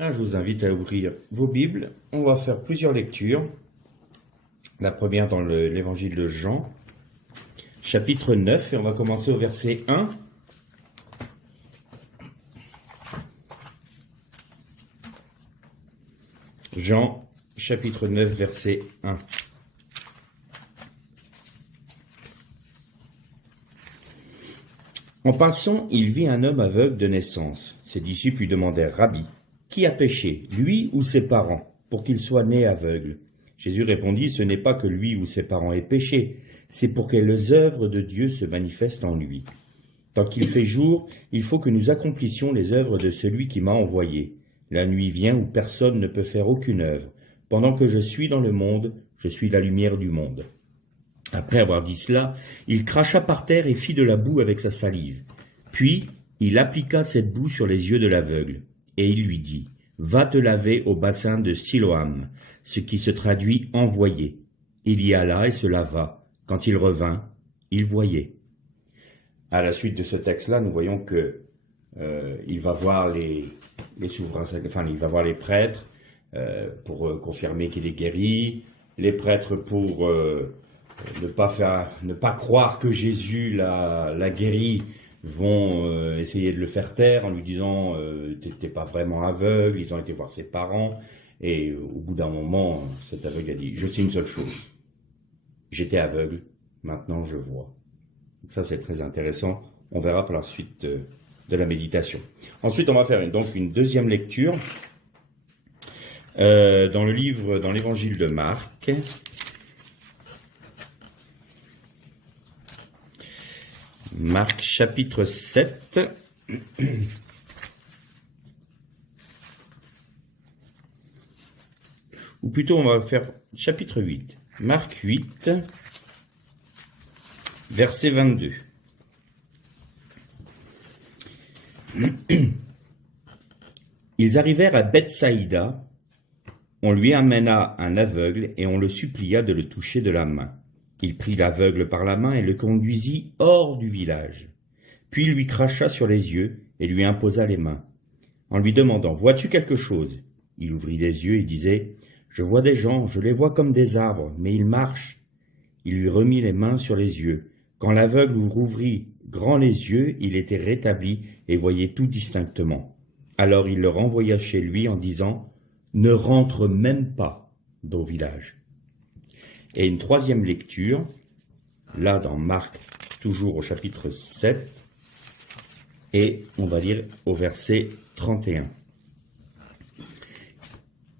Je vous invite à ouvrir vos Bibles. On va faire plusieurs lectures. La première dans l'évangile de Jean, chapitre 9, et on va commencer au verset 1. Jean, chapitre 9, verset 1. En passant, il vit un homme aveugle de naissance. Ses disciples lui demandèrent: Rabbi, qui a péché, lui ou ses parents, pour qu'il soit né aveugle? Jésus répondit: Ce n'est pas que lui ou ses parents aient péché, c'est pour que les œuvres de Dieu se manifestent en lui. Tant qu'il fait jour, il faut que nous accomplissions les œuvres de celui qui m'a envoyé. La nuit vient où personne ne peut faire aucune œuvre. Pendant que je suis dans le monde, je suis la lumière du monde. Après avoir dit cela, il cracha par terre et fit de la boue avec sa salive. Puis, il appliqua cette boue sur les yeux de l'aveugle, et il lui dit: Va te laver au bassin de Siloam, ce qui se traduit envoyé. Il y alla et se lava. Quand il revint, il voyait. À la suite de ce texte-là, nous voyons que il va voir les souverains, enfin, il va voir les prêtres pour confirmer qu'il est guéri, les prêtres pour ne pas croire que Jésus l'a guéri, vont essayer de le faire taire en lui disant t'es pas vraiment aveugle. Ils ont été voir ses parents et au bout d'un moment, cet aveugle a dit: je sais une seule chose, j'étais aveugle, maintenant je vois. Ça, c'est très intéressant, on verra par la suite de la méditation. Ensuite, on va faire donc une deuxième lecture dans l'évangile de Marc. Marc chapitre 7. Ou plutôt on va faire chapitre 8. Marc 8, verset 22. Ils arrivèrent à Bethsaïda. On lui amena un aveugle et on le supplia de le toucher de la main. Il prit l'aveugle par la main et le conduisit hors du village. Puis il lui cracha sur les yeux et lui imposa les mains. En lui demandant: Vois-tu quelque chose? Il ouvrit les yeux et disait: Je vois des gens, je les vois comme des arbres, mais ils marchent. Il lui remit les mains sur les yeux. Quand l'aveugle rouvrit grand les yeux, il était rétabli et voyait tout distinctement. Alors il le renvoya chez lui en disant: Ne rentre même pas dans le village. Et une troisième lecture, là dans Marc, toujours au chapitre 7, et on va lire au verset 31.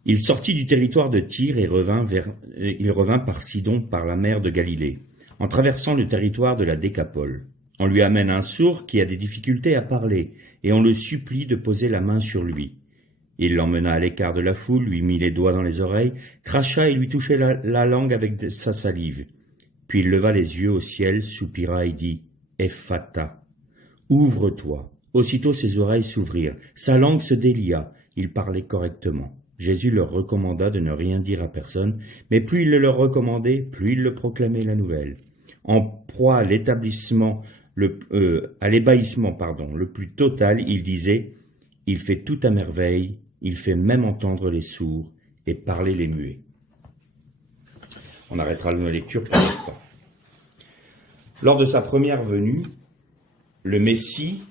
Il sortit du territoire de Tyr et il revint par Sidon, par la mer de Galilée, en traversant le territoire de la Décapole. On lui amène un sourd qui a des difficultés à parler, et on le supplie de poser la main sur lui. Il l'emmena à l'écart de la foule, lui mit les doigts dans les oreilles, cracha et lui touchait la langue avec sa salive. Puis il leva les yeux au ciel, soupira et dit: Ephata, ouvre-toi. Aussitôt ses oreilles s'ouvrirent, sa langue se délia, il parlait correctement. Jésus leur recommanda de ne rien dire à personne, mais plus il le leur recommandait, plus il le proclamait la nouvelle. En proie à l'ébahissement le plus total, il disait: Il fait tout à merveille, il fait même entendre les sourds et parler les muets. On arrêtera nos lectures pour l'instant. Lors de sa première venue, le Messie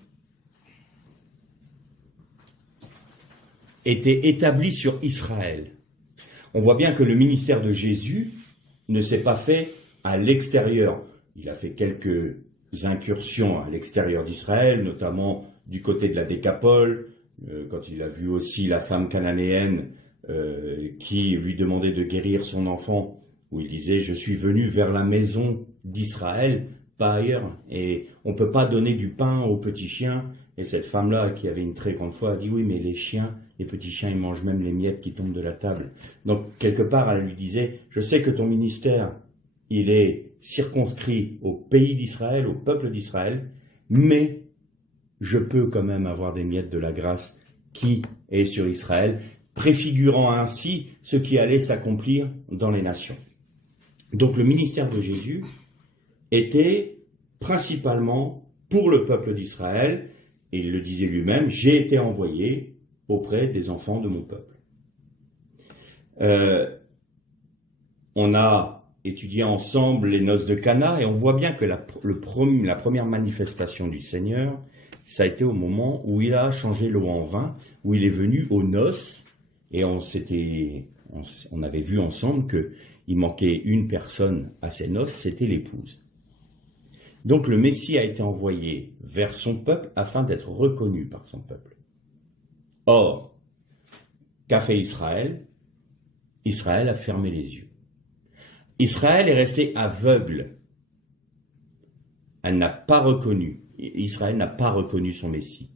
était établi sur Israël. On voit bien que le ministère de Jésus ne s'est pas fait à l'extérieur. Il a fait quelques incursions à l'extérieur d'Israël, notamment du côté de la Décapole, quand il a vu aussi la femme cananéenne qui lui demandait de guérir son enfant, où il disait: Je suis venu vers la maison d'Israël, pas ailleurs, et on ne peut pas donner du pain aux petits chiens. Et cette femme-là, qui avait une très grande foi, a dit: Oui, mais les petits chiens, ils mangent même les miettes qui tombent de la table. Donc, quelque part, elle lui disait: Je sais que ton ministère, il est circonscrit au pays d'Israël, au peuple d'Israël, mais je peux quand même avoir des miettes de la grâce qui est sur Israël, préfigurant ainsi ce qui allait s'accomplir dans les nations. Donc le ministère de Jésus était principalement pour le peuple d'Israël, et il le disait lui-même: j'ai été envoyé auprès des enfants de mon peuple. On a étudié ensemble les noces de Cana et on voit bien que la première manifestation du Seigneur, ça a été au moment où il a changé l'eau en vin, où il est venu aux noces et on avait vu ensemble qu'il manquait une personne à ces noces, c'était l'épouse. Donc le Messie a été envoyé vers son peuple afin d'être reconnu par son peuple. Or, qu'a fait Israël? Israël a fermé les yeux. Israël est resté aveugle. Elle n'a pas reconnu. Israël n'a pas reconnu son Messie.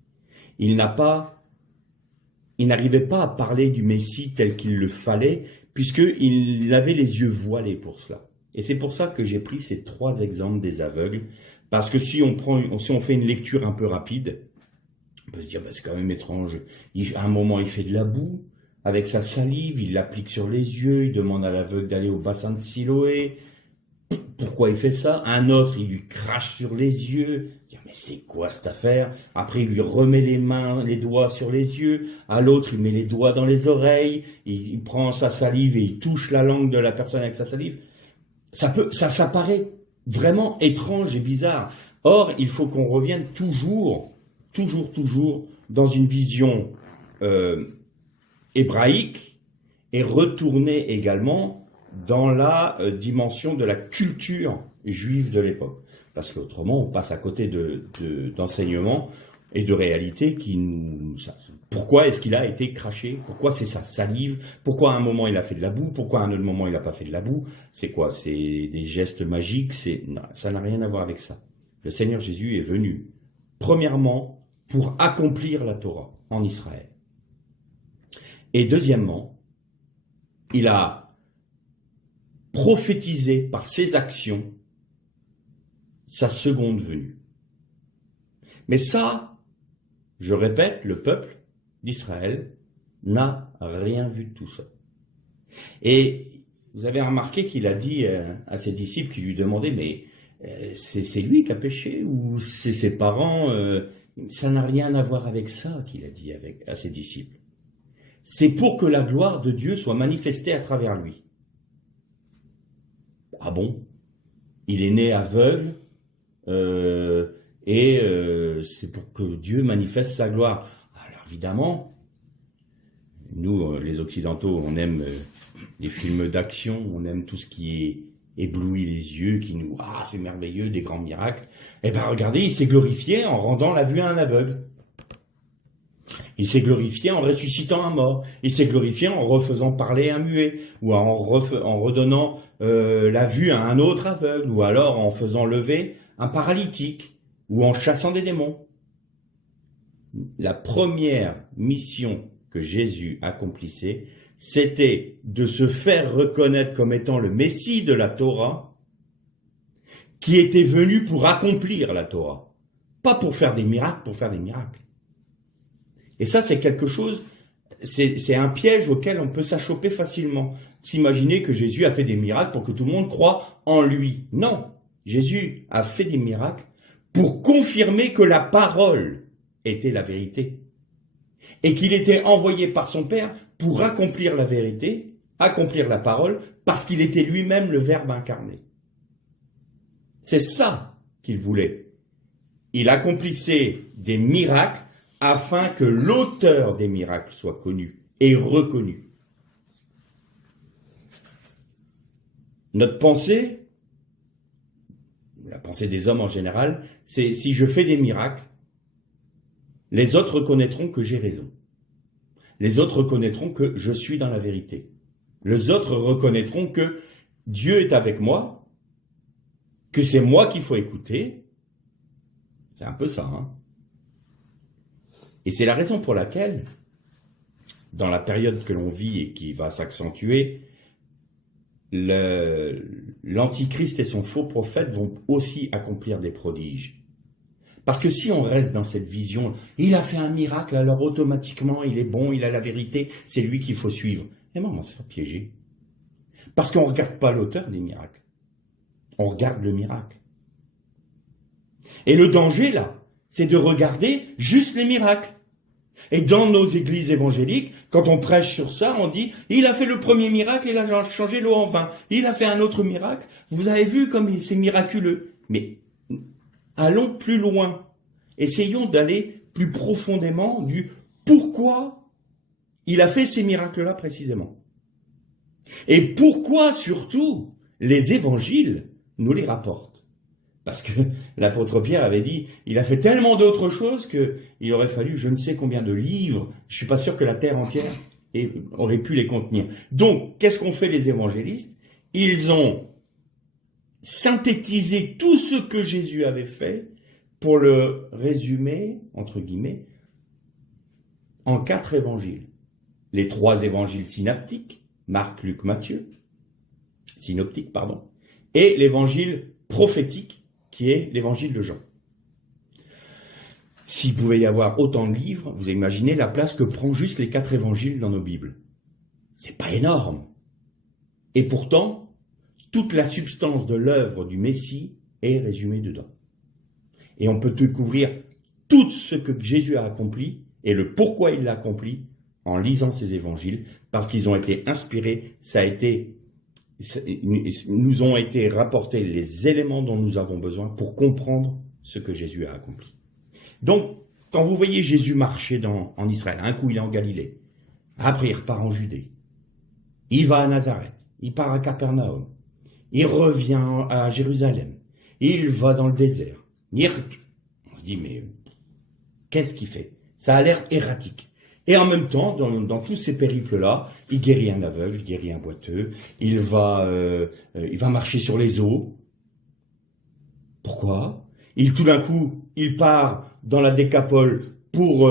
Il n'arrivait pas à parler du Messie tel qu'il le fallait, puisqu'il avait les yeux voilés pour cela. Et c'est pour ça que j'ai pris ces 3 exemples des aveugles, parce que si on fait une lecture un peu rapide, on peut se dire, c'est quand même étrange. À un moment, il fait de la boue, avec sa salive, il l'applique sur les yeux, il demande à l'aveugle d'aller au bassin de Siloé. Pourquoi il fait ça? Un autre, il lui crache sur les yeux. Mais c'est quoi cette affaire? Après, il lui remet les doigts sur les yeux. À l'autre, il met les doigts dans les oreilles. Il prend sa salive et il touche la langue de la personne avec sa salive. Ça paraît vraiment étrange et bizarre. Or, il faut qu'on revienne toujours dans une vision hébraïque et retourner également dans la dimension de la culture juive de l'époque. Parce qu'autrement, on passe à côté d'enseignements et de réalités qui nous... Pourquoi est-ce qu'il a été craché? Pourquoi c'est sa salive? Pourquoi à un moment il a fait de la boue? Pourquoi à un autre moment il n'a pas fait de la boue? C'est quoi? C'est des gestes magiques? Non, ça n'a rien à voir avec ça. Le Seigneur Jésus est venu, premièrement, pour accomplir la Torah en Israël. Et deuxièmement, il a prophétisé par ses actions sa seconde venue. Mais ça, je répète, le peuple d'Israël n'a rien vu de tout ça. Et vous avez remarqué qu'il a dit à ses disciples qui lui demandaient, mais c'est lui qui a péché ou c'est ses parents? Ça n'a rien à voir avec ça, qu'il a dit à ses disciples. C'est pour que la gloire de Dieu soit manifestée à travers lui. Ah bon? Il est né aveugle c'est pour que Dieu manifeste sa gloire. Alors évidemment, nous, les Occidentaux, on aime les films d'action, on aime tout ce qui éblouit les yeux, qui nous... Ah, c'est merveilleux, des grands miracles. Eh bien, regardez, il s'est glorifié en rendant la vue à un aveugle. Il s'est glorifié en ressuscitant un mort. Il s'est glorifié en refaisant parler un muet, ou en redonnant la vue à un autre aveugle, ou alors en faisant lever un paralytique, ou en chassant des démons. La première mission que Jésus accomplissait, c'était de se faire reconnaître comme étant le Messie de la Torah, qui était venu pour accomplir la Torah. Pas pour faire des miracles, pour faire des miracles. Et ça, c'est quelque chose, c'est un piège auquel on peut s'achoper facilement. S'imaginer que Jésus a fait des miracles pour que tout le monde croie en lui. Non, Jésus a fait des miracles pour confirmer que la parole était la vérité. Et qu'il était envoyé par son Père pour accomplir la vérité, accomplir la parole, parce qu'il était lui-même le Verbe incarné. C'est ça qu'il voulait. Il accomplissait des miracles afin que l'auteur des miracles soit connu et reconnu. Notre pensée, la pensée des hommes en général, c'est si je fais des miracles, les autres reconnaîtront que j'ai raison. Les autres reconnaîtront que je suis dans la vérité. Les autres reconnaîtront que Dieu est avec moi, que c'est moi qu'il faut écouter. C'est un peu ça, hein. Et c'est la raison pour laquelle, dans la période que l'on vit et qui va s'accentuer, l'Antichrist et son faux prophète vont aussi accomplir des prodiges. Parce que si on reste dans cette vision, il a fait un miracle, alors automatiquement il est bon, il a la vérité, c'est lui qu'il faut suivre. Et non, on va se faire piéger. Parce qu'on ne regarde pas l'auteur des miracles. On regarde le miracle. Et le danger, là, c'est de regarder juste les miracles. Et dans nos églises évangéliques, quand on prêche sur ça, on dit, il a fait le premier miracle, il a changé l'eau en vin. Il a fait un autre miracle. Vous avez vu comme c'est miraculeux. Mais allons plus loin. Essayons d'aller plus profondément du pourquoi il a fait ces miracles-là précisément. Et pourquoi surtout les évangiles nous les rapportent. Parce que l'apôtre Pierre avait dit, il a fait tellement d'autres choses qu'il aurait fallu je ne sais combien de livres, je suis pas sûr que la terre entière aurait pu les contenir. Donc, qu'est-ce qu'ont fait les évangélistes? Ils ont synthétisé tout ce que Jésus avait fait pour le résumer, entre guillemets, en 4 évangiles. Les 3 évangiles synoptiques, Marc, Luc, Matthieu, et l'évangile prophétique, qui est l'évangile de Jean. S'il pouvait y avoir autant de livres, vous imaginez la place que prend juste les 4 évangiles dans nos Bibles. C'est pas énorme. Et pourtant, toute la substance de l'œuvre du Messie est résumée dedans. Et on peut découvrir tout ce que Jésus a accompli et le pourquoi il l'a accompli en lisant ces évangiles, parce qu'ils ont été inspirés, nous ont été rapportés les éléments dont nous avons besoin pour comprendre ce que Jésus a accompli. Donc, quand vous voyez Jésus marcher en Israël, un coup il est en Galilée, après il repart en Judée, il va à Nazareth, il part à Capernaum, il revient à Jérusalem, il va dans le désert, on se dit mais qu'est-ce qu'il fait? Ça a l'air erratique. Et en même temps, dans tous ces périples-là, il guérit un aveugle, il guérit un boiteux, il va marcher sur les eaux. Pourquoi? Tout d'un coup, il part dans la Décapole pour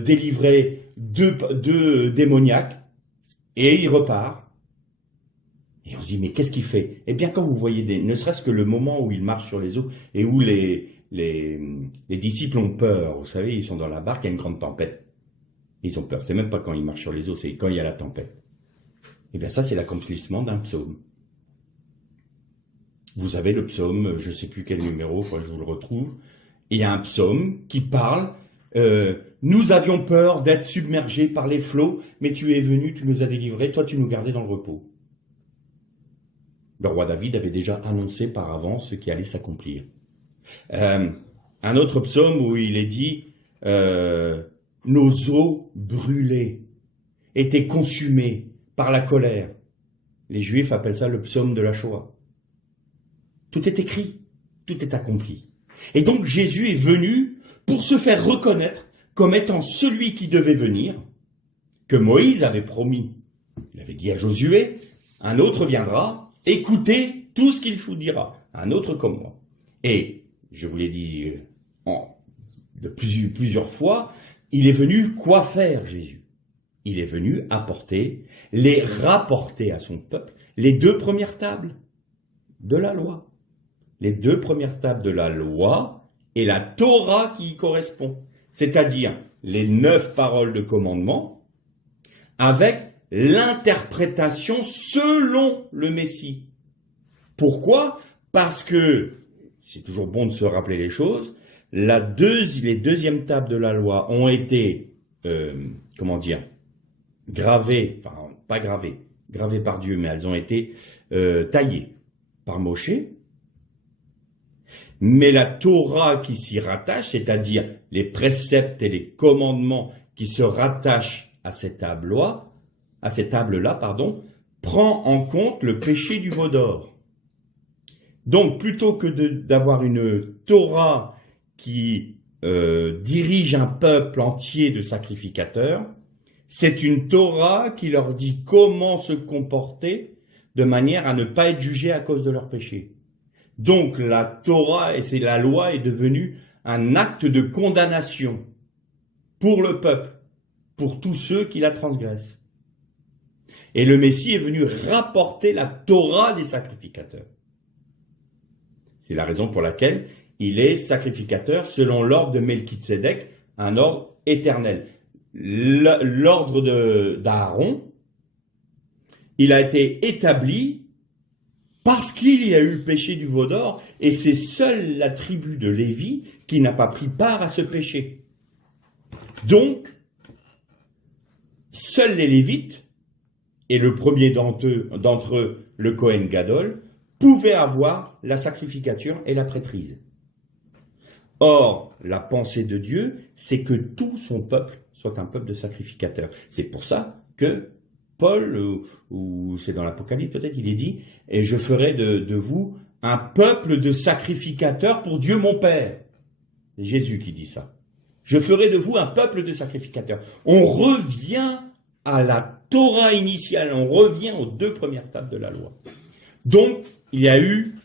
délivrer deux démoniaques, et il repart. Et on se dit, mais qu'est-ce qu'il fait? Eh bien, quand vous voyez ne serait-ce que le moment où il marche sur les eaux, et où les disciples ont peur, vous savez, ils sont dans la barque, il y a une grande tempête. Ils ont peur. C'est même pas quand ils marchent sur les eaux, c'est quand il y a la tempête. Eh bien, ça, c'est l'accomplissement d'un psaume. Vous avez le psaume, je ne sais plus quel numéro, il faudrait que je vous le retrouve. Et il y a un psaume qui parle, nous avions peur d'être submergés par les flots, mais tu es venu, tu nous as délivrés, toi tu nous gardais dans le repos. Le roi David avait déjà annoncé par avance ce qui allait s'accomplir. Un autre psaume où il est dit, nos os brûlés étaient consumés par la colère. Les Juifs appellent ça le psaume de la Shoah. Tout est écrit, tout est accompli. Et donc Jésus est venu pour se faire reconnaître comme étant celui qui devait venir, que Moïse avait promis. Il avait dit à Josué, un autre viendra, écoutez tout ce qu'il vous dira, un autre comme moi. Et je vous l'ai dit de plusieurs fois, il est venu quoi faire, Jésus? Il est venu rapporter à son peuple les 2 premières tables de la loi. Les 2 premières tables de la loi et la Torah qui y correspond. C'est-à-dire les 9 paroles de commandement avec l'interprétation selon le Messie. Pourquoi? Parce que, c'est toujours bon de se rappeler les choses, les 2e tables de la loi ont été, gravées par Dieu, mais elles ont été taillées par Moshe. Mais la Torah qui s'y rattache, c'est-à-dire les préceptes et les commandements qui se rattachent à ces tables-là, prend en compte le péché du veau d'or. Donc, plutôt que d'avoir une Torah qui dirige un peuple entier de sacrificateurs, c'est une Torah qui leur dit comment se comporter de manière à ne pas être jugés à cause de leurs péchés. Donc la Torah, et c'est la loi, est devenue un acte de condamnation pour le peuple, pour tous ceux qui la transgressent. Et le Messie est venu rapporter la Torah des sacrificateurs. C'est la raison pour laquelle il est sacrificateur selon l'ordre de Melchizedek, un ordre éternel. L'ordre d'Aaron, il a été établi parce qu'il y a eu le péché du veau d'or, et c'est seule la tribu de Lévi qui n'a pas pris part à ce péché. Donc, seuls les Lévites, et le premier d'entre eux, le Kohen Gadol, pouvaient avoir la sacrificature et la prêtrise. Or, la pensée de Dieu, c'est que tout son peuple soit un peuple de sacrificateurs. C'est pour ça que Paul, ou c'est dans l'Apocalypse peut-être, il est dit « Et je ferai de vous un peuple de sacrificateurs pour Dieu mon Père. » C'est Jésus qui dit ça. « Je ferai de vous un peuple de sacrificateurs. » On revient à la Torah initiale, on revient aux 2 premières tables de la loi. Donc, il y a eu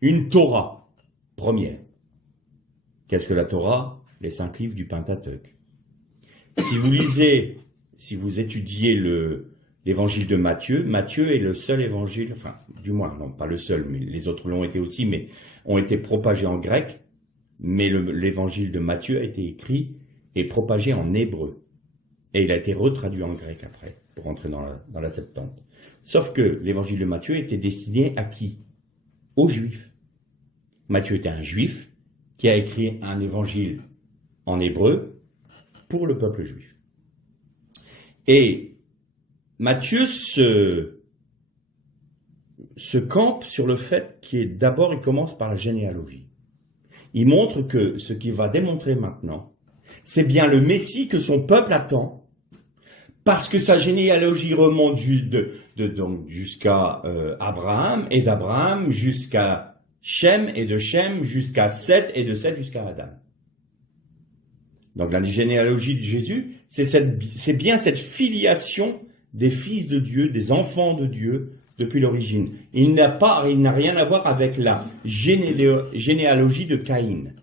une Torah première. Qu'est-ce que la Torah? Les 5 livres du Pentateuque. Si vous lisez, si vous étudiez l'évangile de Matthieu, Matthieu est le seul évangile, enfin, du moins, non, pas le seul, mais les autres l'ont été aussi, mais ont été propagés en grec, mais l'évangile de Matthieu a été écrit et propagé en hébreu. Et il a été retraduit en grec après, pour rentrer dans la Septante. Sauf que l'évangile de Matthieu était destiné à qui? Aux Juifs. Matthieu était un Juif qui a écrit un évangile en hébreu pour le peuple juif. Et Matthieu se campe sur le fait d'abord il commence par la généalogie. Il montre que ce qu'il va démontrer maintenant, c'est bien le Messie que son peuple attend, parce que sa généalogie remonte donc jusqu'à Abraham, et d'Abraham jusqu'à Shem, et de Shem jusqu'à Seth, et de Seth jusqu'à Adam. Donc la généalogie de Jésus, c'est bien cette filiation des fils de Dieu, des enfants de Dieu, depuis l'origine. Il n'a rien à voir avec la généalogie de Caïn.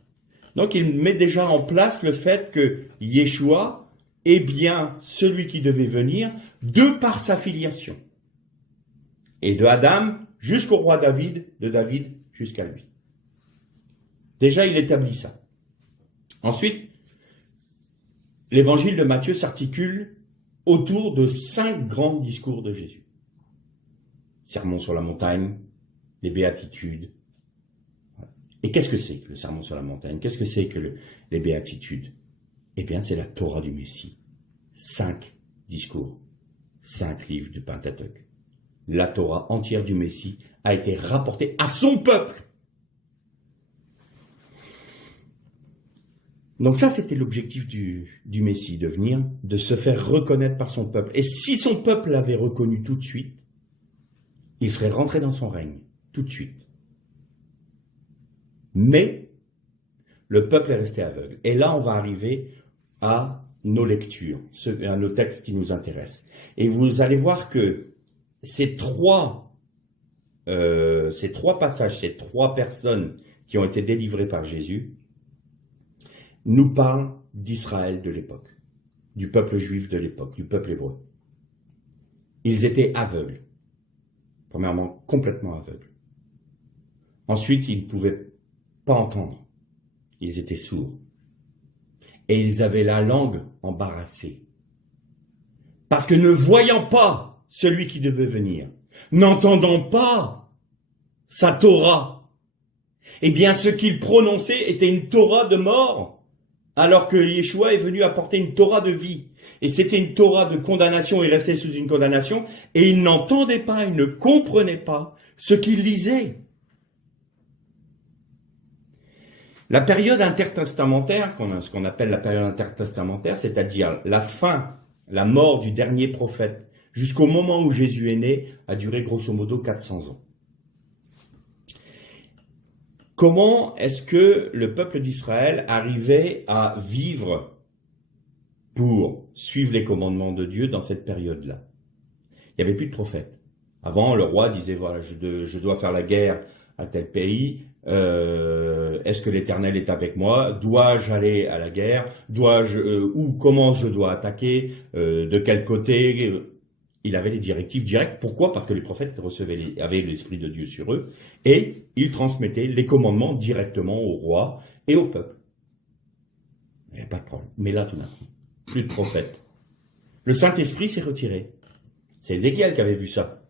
Donc il met déjà en place le fait que Yeshua est bien celui qui devait venir de par sa filiation. Et de Adam jusqu'au roi David, de David jusqu'à lui. Déjà, il établit ça. Ensuite, l'évangile de Matthieu s'articule autour de 5 grands discours de Jésus. Sermon sur la montagne, les béatitudes. Et qu'est-ce que c'est que le sermon sur la montagne? Qu'est-ce que c'est que les béatitudes? Eh bien, c'est la Torah du Messie. 5 discours, 5 livres du Pentateuque. La Torah entière du Messie a été rapportée à son peuple. Donc ça, c'était l'objectif du Messie, de venir, de se faire reconnaître par son peuple. Et si son peuple l'avait reconnu tout de suite, il serait rentré dans son règne, tout de suite. Mais le peuple est resté aveugle. Et là, on va arriver à nos lectures, à nos textes qui nous intéressent. Et vous allez voir que ces trois passages, ces 3 personnes qui ont été délivrées par Jésus, nous parlent d'Israël de l'époque, du peuple juif de l'époque, du peuple hébreu. Ils étaient aveugles. Premièrement, complètement aveugles. Ensuite, ils ne pouvaient pas entendre. Ils étaient sourds. Et ils avaient la langue embarrassée. Parce que ne voyant pas celui qui devait venir, n'entendant pas sa Torah, eh bien ce qu'il prononçait était une Torah de mort, alors que Yeshua est venu apporter une Torah de vie. Et c'était une Torah de condamnation, il restait sous une condamnation, et il n'entendait pas, il ne comprenait pas ce qu'il lisait. La période intertestamentaire, ce qu'on appelle la période intertestamentaire, c'est-à-dire la fin, la mort du dernier prophète, jusqu'au moment où Jésus est né, a duré grosso modo 400 ans. Comment est-ce que le peuple d'Israël arrivait à vivre pour suivre les commandements de Dieu dans cette période-là? Il n'y avait plus de prophètes. Avant, le roi disait, voilà, je dois faire la guerre à tel pays, est-ce que l'Éternel est avec moi? Dois-je aller à la guerre? Comment je dois attaquer? De quel côté? Il avait les directives directes. Pourquoi? Parce que les prophètes avaient l'Esprit de Dieu sur eux, et ils transmettaient les commandements directement au roi et au peuple. Il n'y a pas de problème. Mais là, tout d'un coup, plus de prophètes. Le Saint-Esprit s'est retiré. C'est Ézéchiel qui avait vu ça.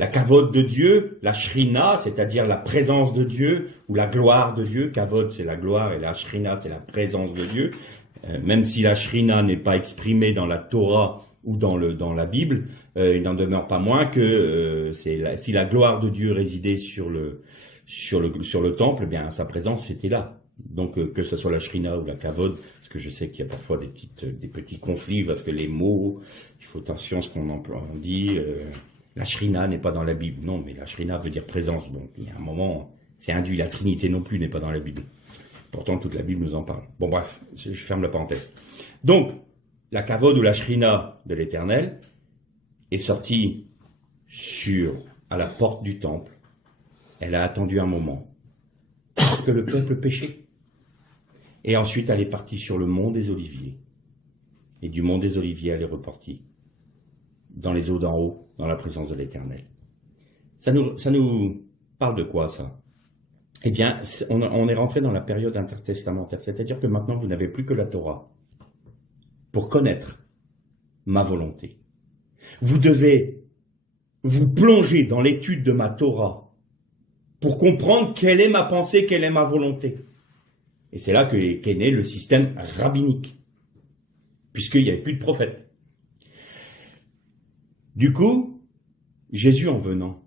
La kavod de Dieu, la shrina, c'est-à-dire la présence de Dieu, ou la gloire de Dieu. Kavod, c'est la gloire, et la shrina, c'est la présence de Dieu. Même si la Shrina n'est pas exprimée dans la Torah ou dans la Bible, il n'en demeure pas moins que si la gloire de Dieu résidait sur le temple, eh bien sa présence était là. Donc que ce soit la Shrina ou la Kavod, parce que je sais qu'il y a parfois des petits conflits, parce que les mots, il faut attention à ce qu'on emploie. On dit la Shrina n'est pas dans la Bible. Non, mais la Shrina veut dire présence. Donc il y a un moment, c'est induit. La Trinité non plus n'est pas dans la Bible. Pourtant, toute la Bible nous en parle. Bon bref, je ferme la parenthèse. Donc, la Kavod ou la Shrina de l'Éternel est sortie à la porte du temple. Elle a attendu un moment, parce que le peuple péchait. Et ensuite, elle est partie sur le mont des Oliviers. Et du mont des Oliviers, elle est repartie dans les eaux d'en haut, dans la présence de l'Éternel. Ça nous parle de quoi, ça ? Eh bien, on est rentré dans la période intertestamentaire, c'est-à-dire que maintenant, vous n'avez plus que la Torah pour connaître ma volonté. Vous devez vous plonger dans l'étude de ma Torah pour comprendre quelle est ma pensée, quelle est ma volonté. Et c'est là qu'est né le système rabbinique, puisqu'il n'y avait plus de prophètes. Du coup, Jésus en venant,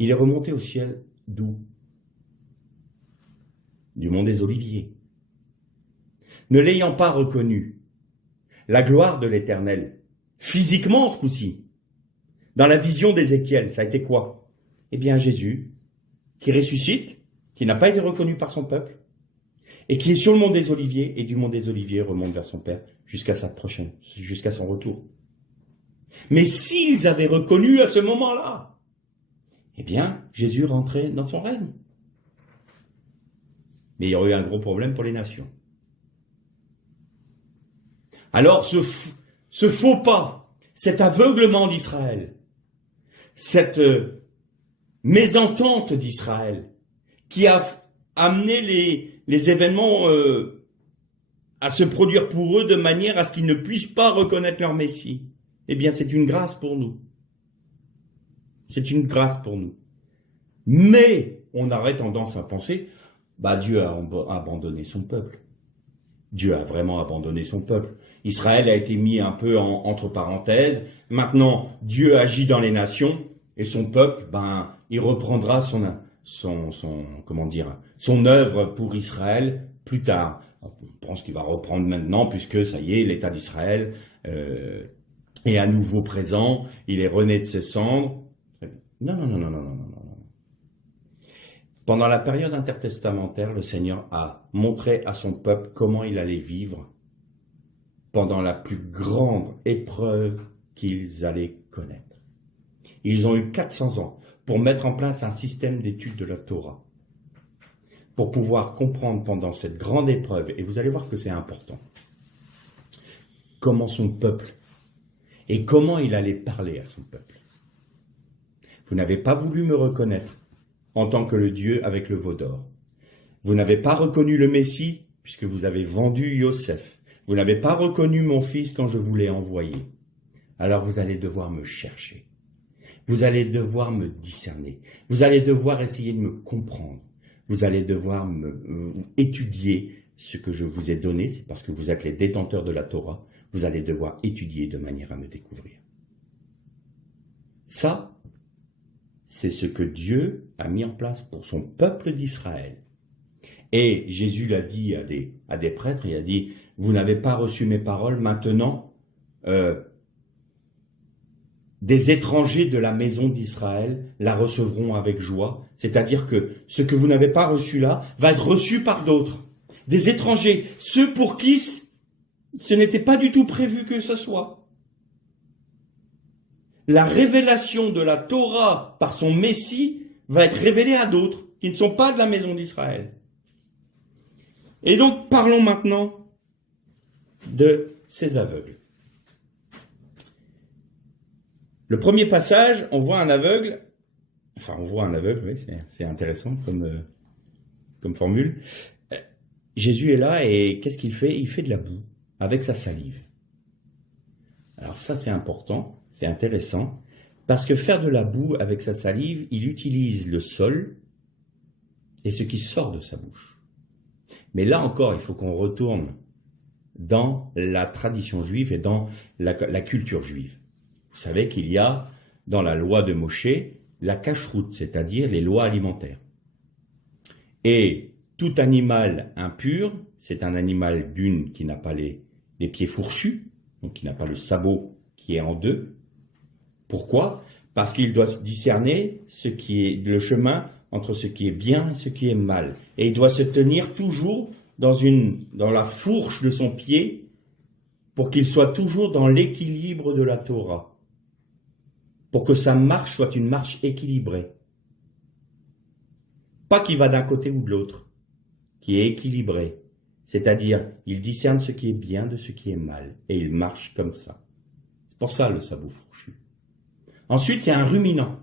il est remonté au ciel d'où ? Du mont des Oliviers. Ne l'ayant pas reconnu, la gloire de l'Éternel, physiquement ce coup-ci, dans la vision d'Ézéchiel, ça a été quoi ? Eh bien Jésus, qui ressuscite, qui n'a pas été reconnu par son peuple, et qui est sur le mont des Oliviers, et du mont des Oliviers remonte vers son Père, jusqu'à son retour. Mais s'ils avaient reconnu à ce moment-là, eh bien, Jésus rentrait dans son règne. Mais il y aurait eu un gros problème pour les nations. Alors, ce faux pas, cet aveuglement d'Israël, cette mésentente d'Israël, qui a amené les événements à se produire pour eux de manière à ce qu'ils ne puissent pas reconnaître leur Messie, eh bien, c'est une grâce pour nous. C'est une grâce pour nous. Mais on aurait tendance à penser, Dieu a abandonné son peuple. Dieu a vraiment abandonné son peuple. Israël a été mis un peu entre parenthèses. Maintenant, Dieu agit dans les nations et son peuple, il reprendra son œuvre pour Israël plus tard. On pense qu'il va reprendre maintenant puisque ça y est, l'État d'Israël est à nouveau présent. Il est rené de ses cendres. Non. Pendant la période intertestamentaire, le Seigneur a montré à son peuple comment il allait vivre pendant la plus grande épreuve qu'ils allaient connaître. Ils ont eu 400 ans pour mettre en place un système d'étude de la Torah, pour pouvoir comprendre pendant cette grande épreuve, et vous allez voir que c'est important, comment son peuple, et comment il allait parler à son peuple. Vous n'avez pas voulu me reconnaître en tant que le Dieu avec le veau d'or. Vous n'avez pas reconnu le Messie, puisque vous avez vendu Yosef. Vous n'avez pas reconnu mon fils quand je vous l'ai envoyé. Alors vous allez devoir me chercher. Vous allez devoir me discerner. Vous allez devoir essayer de me comprendre. Vous allez devoir étudier ce que je vous ai donné. C'est parce que vous êtes les détenteurs de la Torah. Vous allez devoir étudier de manière à me découvrir. Ça, c'est ce que Dieu a mis en place pour son peuple d'Israël. Et Jésus l'a dit à des prêtres, il a dit, vous n'avez pas reçu mes paroles, maintenant, des étrangers de la maison d'Israël la recevront avec joie. C'est-à-dire que ce que vous n'avez pas reçu là va être reçu par d'autres. Des étrangers, ceux pour qui ce n'était pas du tout prévu que ce soit. La révélation de la Torah par son Messie va être révélée à d'autres qui ne sont pas de la maison d'Israël. Et donc, parlons maintenant de ces aveugles. Le premier passage, on voit un aveugle, oui, c'est intéressant comme formule. Jésus est là et qu'est-ce qu'il fait ? Il fait de la boue avec sa salive. Alors ça, c'est important. C'est intéressant, parce que faire de la boue avec sa salive, il utilise le sol et ce qui sort de sa bouche. Mais là encore, il faut qu'on retourne dans la tradition juive et dans la culture juive. Vous savez qu'il y a dans la loi de Moshe la cacheroute, c'est-à-dire les lois alimentaires. Et tout animal impur, c'est un animal d'une qui n'a pas les pieds fourchus, donc qui n'a pas le sabot qui est en deux. Pourquoi ? Parce qu'il doit discerner ce qui est le chemin entre ce qui est bien et ce qui est mal. Et il doit se tenir toujours dans la fourche de son pied pour qu'il soit toujours dans l'équilibre de la Torah. Pour que sa marche soit une marche équilibrée. Pas qu'il va d'un côté ou de l'autre, qui est équilibré. C'est-à-dire, il discerne ce qui est bien de ce qui est mal, et il marche comme ça. C'est pour ça le sabot fourchu. Ensuite, c'est un ruminant.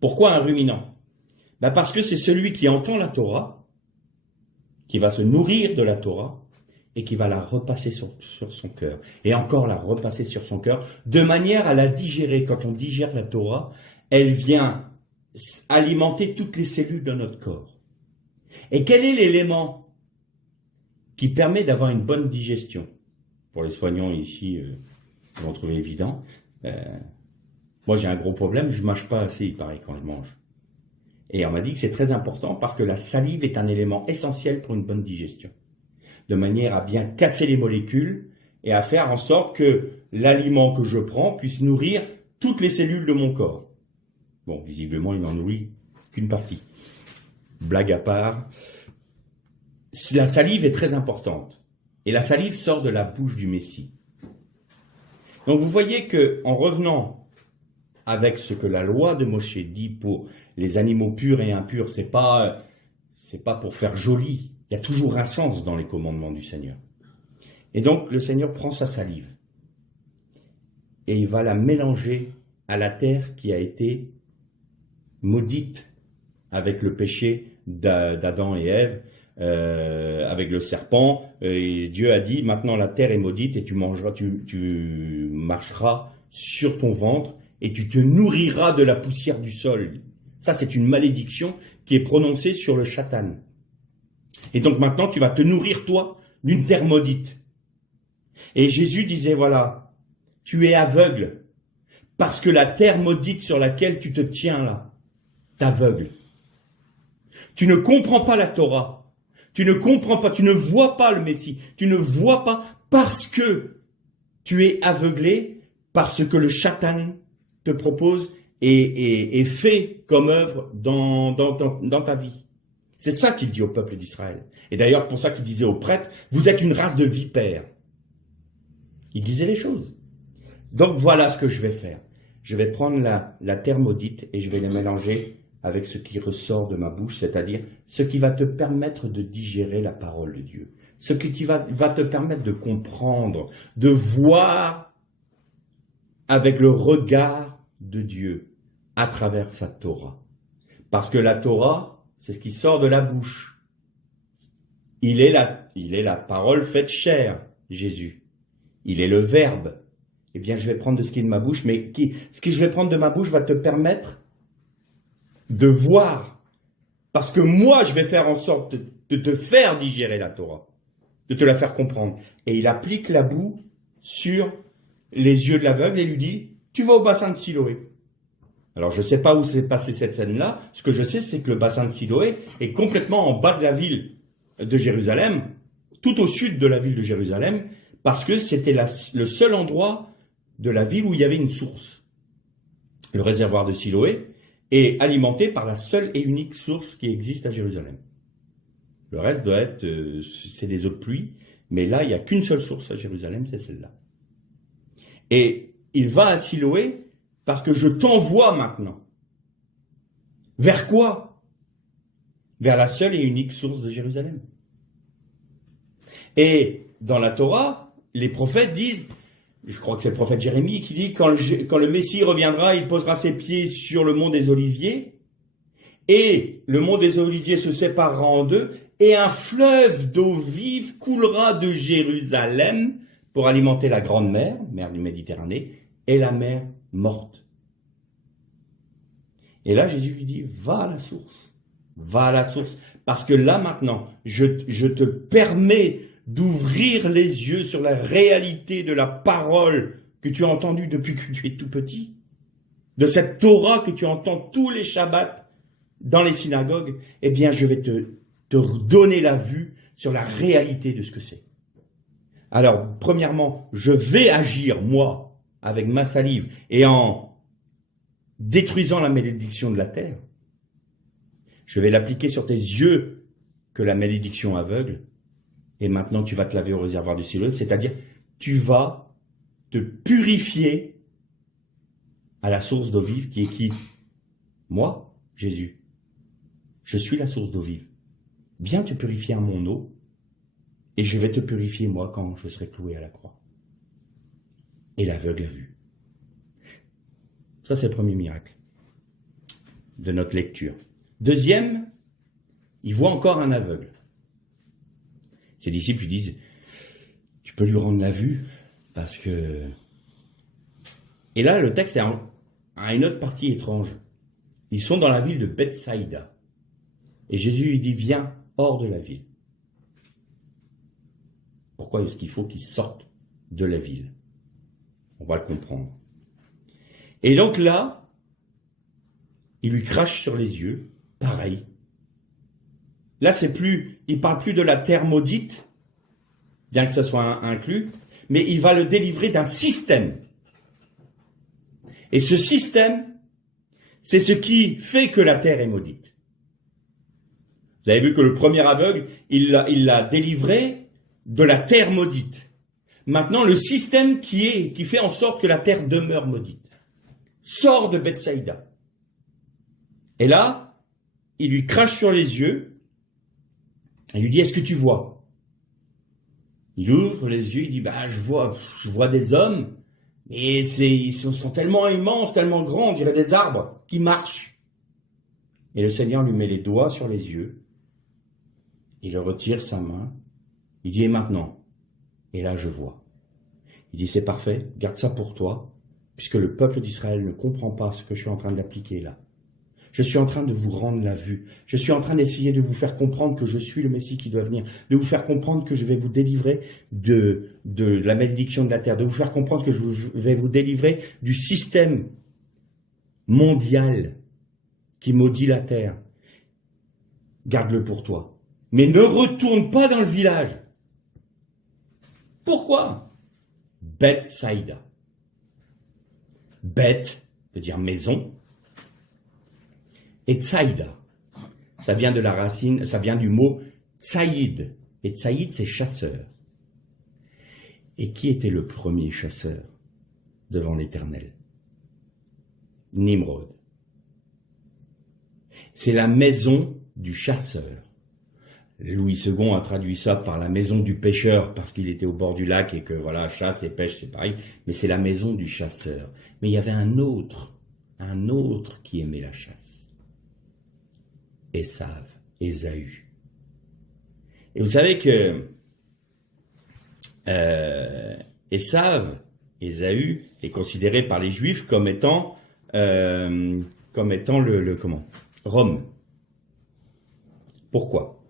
Pourquoi un ruminant ? Parce que c'est celui qui entend la Torah, qui va se nourrir de la Torah, et qui va la repasser sur son cœur, et encore la repasser sur son cœur, de manière à la digérer. Quand on digère la Torah, elle vient alimenter toutes les cellules de notre corps. Et quel est l'élément qui permet d'avoir une bonne digestion ? Pour les soignants ici, ils vont trouver évident. Moi, j'ai un gros problème, je ne mâche pas assez, il paraît, quand je mange. Et on m'a dit que c'est très important parce que la salive est un élément essentiel pour une bonne digestion. De manière à bien casser les molécules et à faire en sorte que l'aliment que je prends puisse nourrir toutes les cellules de mon corps. Bon, visiblement, il n'en nourrit qu'une partie. Blague à part, la salive est très importante. Et la salive sort de la bouche du Messie. Donc vous voyez qu'en revenant avec ce que la loi de Moshe dit pour les animaux purs et impurs, c'est pas pour faire joli. Il y a toujours un sens dans les commandements du Seigneur. Et donc, le Seigneur prend sa salive et il va la mélanger à la terre qui a été maudite avec le péché d'Adam et Ève, avec le serpent. Et Dieu a dit, maintenant la terre est maudite et tu marcheras sur ton ventre et tu te nourriras de la poussière du sol. Ça, c'est une malédiction qui est prononcée sur le Satan. Et donc maintenant, tu vas te nourrir, toi, d'une terre maudite. Et Jésus disait, voilà, tu es aveugle, parce que la terre maudite sur laquelle tu te tiens là, t'aveugle. Tu ne comprends pas la Torah, tu ne comprends pas, tu ne vois pas le Messie, tu ne vois pas parce que tu es aveuglé, parce que le Satan te propose et fait comme œuvre dans ta vie. C'est ça qu'il dit au peuple d'Israël. Et d'ailleurs, pour ça qu'il disait aux prêtres, vous êtes une race de vipères. Il disait les choses. Donc voilà ce que je vais faire. Je vais prendre la terre maudite et je vais les mélanger avec ce qui ressort de ma bouche, c'est-à-dire ce qui va te permettre de digérer la parole de Dieu. Ce qui va te permettre de comprendre, de voir avec le regard de Dieu à travers sa Torah. Parce que la Torah, c'est ce qui sort de la bouche. Il est la parole faite chair, Jésus. Il est le Verbe. Eh bien, je vais prendre de ce qui est de ma bouche, mais ce que je vais prendre de ma bouche va te permettre de voir. Parce que moi, je vais faire en sorte de te faire digérer la Torah, de te la faire comprendre. Et il applique la boue sur les yeux de l'aveugle et lui dit, tu vas au bassin de Siloé. Alors, je ne sais pas où s'est passée cette scène-là. Ce que je sais, c'est que le bassin de Siloé est complètement en bas de la ville de Jérusalem, tout au sud de la ville de Jérusalem, parce que c'était le seul endroit de la ville où il y avait une source. Le réservoir de Siloé est alimenté par la seule et unique source qui existe à Jérusalem. Le reste doit être, c'est des eaux de pluie, mais là, il n'y a qu'une seule source à Jérusalem, c'est celle-là. Et il va à Siloé parce que je t'envoie maintenant. Vers quoi ? Vers la seule et unique source de Jérusalem. Et dans la Torah, les prophètes disent, je crois que c'est le prophète Jérémie qui dit, quand le Messie reviendra, il posera ses pieds sur le mont des Oliviers, et le mont des Oliviers se séparera en deux, et un fleuve d'eau vive coulera de Jérusalem pour alimenter la grande mer, mer du Méditerranée, et la mer morte. Et là, Jésus lui dit, va à la source, Va à la source. Parce que là maintenant, je te permets d'ouvrir les yeux sur la réalité de la parole que tu as entendue depuis que tu es tout petit. De cette Torah que tu entends tous les Shabbats dans les synagogues. Eh bien, je vais te donner la vue sur la réalité de ce que c'est. Alors, premièrement, je vais agir, moi, avec ma salive et en détruisant la malédiction de la terre. Je vais l'appliquer sur tes yeux que la malédiction aveugle. Et maintenant, tu vas te laver au réservoir du Siloé, c'est-à-dire, tu vas te purifier à la source d'eau vive qui est qui? Moi, Jésus. Je suis la source d'eau vive. Viens te purifier à mon eau et je vais te purifier, moi, quand je serai cloué à la croix. Et l'aveugle a vu. Ça, c'est le premier miracle de notre lecture. Deuxième, il voit encore un aveugle. Ses disciples lui disent, tu peux lui rendre la vue parce que... Et là, le texte a une autre partie étrange. Ils sont dans la ville de Bethsaïda. Et Jésus lui dit, viens hors de la ville. Pourquoi est-ce qu'il faut qu'ils sortent de la ville? On va le comprendre. Et donc là, il lui crache sur les yeux, pareil. Là, il parle plus de la terre maudite, bien que ça soit inclus, mais il va le délivrer d'un système. Et ce système, c'est ce qui fait que la terre est maudite. Vous avez vu que le premier aveugle, il l'a délivré de la terre maudite. Maintenant, le système qui fait en sorte que la terre demeure maudite sort de Bethsaïda. Et là, il lui crache sur les yeux. Il lui dit, est-ce que tu vois? Il ouvre les yeux, il dit, je vois des hommes, mais ils sont tellement immenses, tellement grands, on dirait des arbres qui marchent. Et le Seigneur lui met les doigts sur les yeux, il retire sa main, il dit, et maintenant? Et là, je vois. Il dit, c'est parfait, garde ça pour toi, puisque le peuple d'Israël ne comprend pas ce que je suis en train d'appliquer là. Je suis en train de vous rendre la vue. Je suis en train d'essayer de vous faire comprendre que je suis le Messie qui doit venir, de vous faire comprendre que je vais vous délivrer de la malédiction de la terre, de vous faire comprendre que je vais vous délivrer du système mondial qui maudit la terre. Garde-le pour toi. Mais ne retourne pas dans le village. Pourquoi? Bethsaïda. Beth veut dire maison. Et Tsaïda, ça vient de la racine, ça vient du mot Tsaïd. Et Tsaïd, c'est chasseur. Et qui était le premier chasseur devant l'Éternel? Nimrod. C'est la maison du chasseur. Louis II a traduit ça par la maison du pêcheur parce qu'il était au bord du lac et que voilà, chasse et pêche, c'est pareil. Mais c'est la maison du chasseur. Mais il y avait un autre qui aimait la chasse. Ésaü. Et vous savez que Ésaü est considéré par les Juifs comme étant Rome. Pourquoi?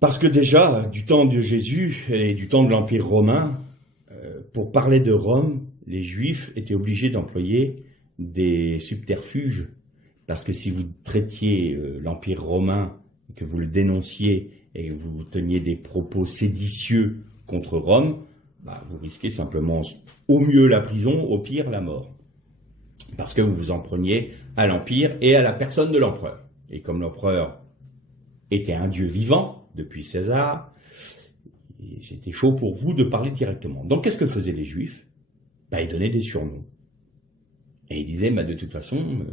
Parce que déjà, du temps de Jésus et du temps de l'Empire romain, pour parler de Rome, les Juifs étaient obligés d'employer des subterfuges. Parce que si vous traitiez l'Empire romain, que vous le dénonciez et que vous teniez des propos séditieux contre Rome, vous risquez simplement au mieux la prison, au pire la mort. Parce que vous vous en preniez à l'Empire et à la personne de l'empereur. Et comme l'empereur était un dieu vivant depuis César, c'était chaud pour vous de parler directement. Donc qu'est-ce que faisaient les Juifs? Ils donnaient des surnoms. Et ils disaient, de toute façon...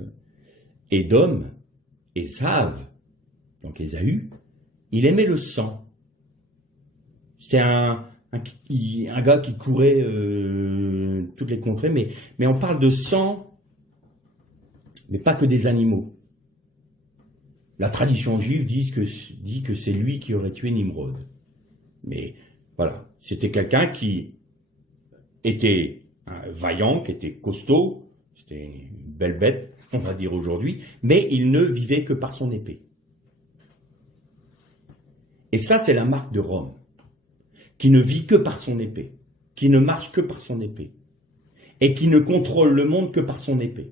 Édom, Ésav, donc Ésaü, il aimait le sang. C'était un gars qui courait toutes les contrées, mais on parle de sang, mais pas que des animaux. La tradition juive dit que c'est lui qui aurait tué Nimrod. Mais voilà, c'était quelqu'un qui était vaillant, qui était costaud, C'était une belle bête, on va dire aujourd'hui, mais il ne vivait que par son épée. Et ça, c'est la marque de Rome, qui ne vit que par son épée, qui ne marche que par son épée, et qui ne contrôle le monde que par son épée,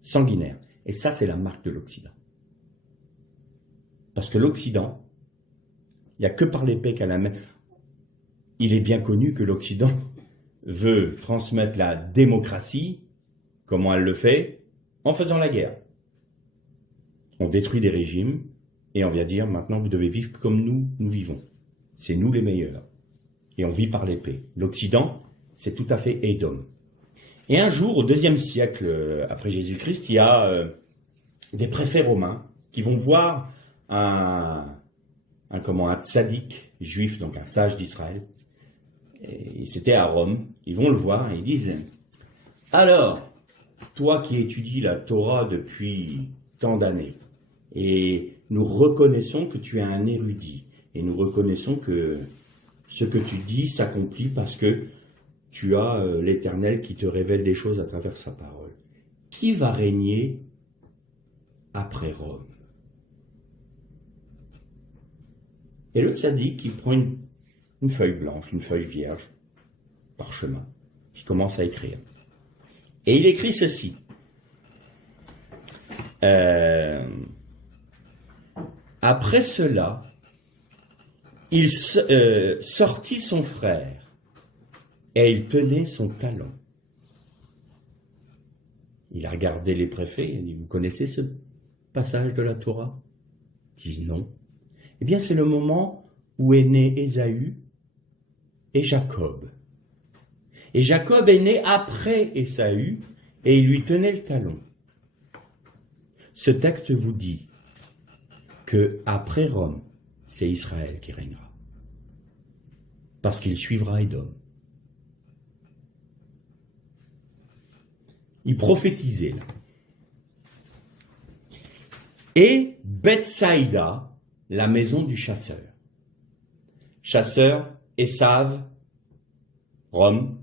sanguinaire. Et ça, c'est la marque de l'Occident. Parce que l'Occident, il n'y a que par l'épée qu'elle a. Il est bien connu que l'Occident veut transmettre la démocratie. Comment elle le fait? En faisant la guerre. On détruit des régimes et on vient dire maintenant vous devez vivre comme nous vivons. C'est nous les meilleurs. Et on vit par l'épée. L'Occident, c'est tout à fait Édom. Et un jour, au IIe siècle après Jésus-Christ, il y a des préfets romains qui vont voir un tzaddik juif, donc un sage d'Israël. Et c'était à Rome. Ils vont le voir et ils disent « Alors, toi qui étudies la Torah depuis tant d'années, et nous reconnaissons que tu es un érudit, et nous reconnaissons que ce que tu dis s'accomplit parce que tu as l'Éternel qui te révèle des choses à travers sa parole. Qui va régner après Rome ?» Et le tzaddik, il prend une feuille blanche, une feuille vierge, parchemin, qui commence à écrire. Et il écrit ceci. Après cela, il sortit son frère, et il tenait son talon. Il a regardé les préfets, il a dit, vous connaissez ce passage de la Torah? Ils disent non. Eh bien, c'est le moment où est né Ésaü et Jacob. Et Jacob est né après Ésaü, et il lui tenait le talon. Ce texte vous dit que après Rome, c'est Israël qui régnera. Parce qu'il suivra Édom. Il prophétisait là. Et Bethsaïda, la maison du chasseur. Chasseur, Esav, Rome,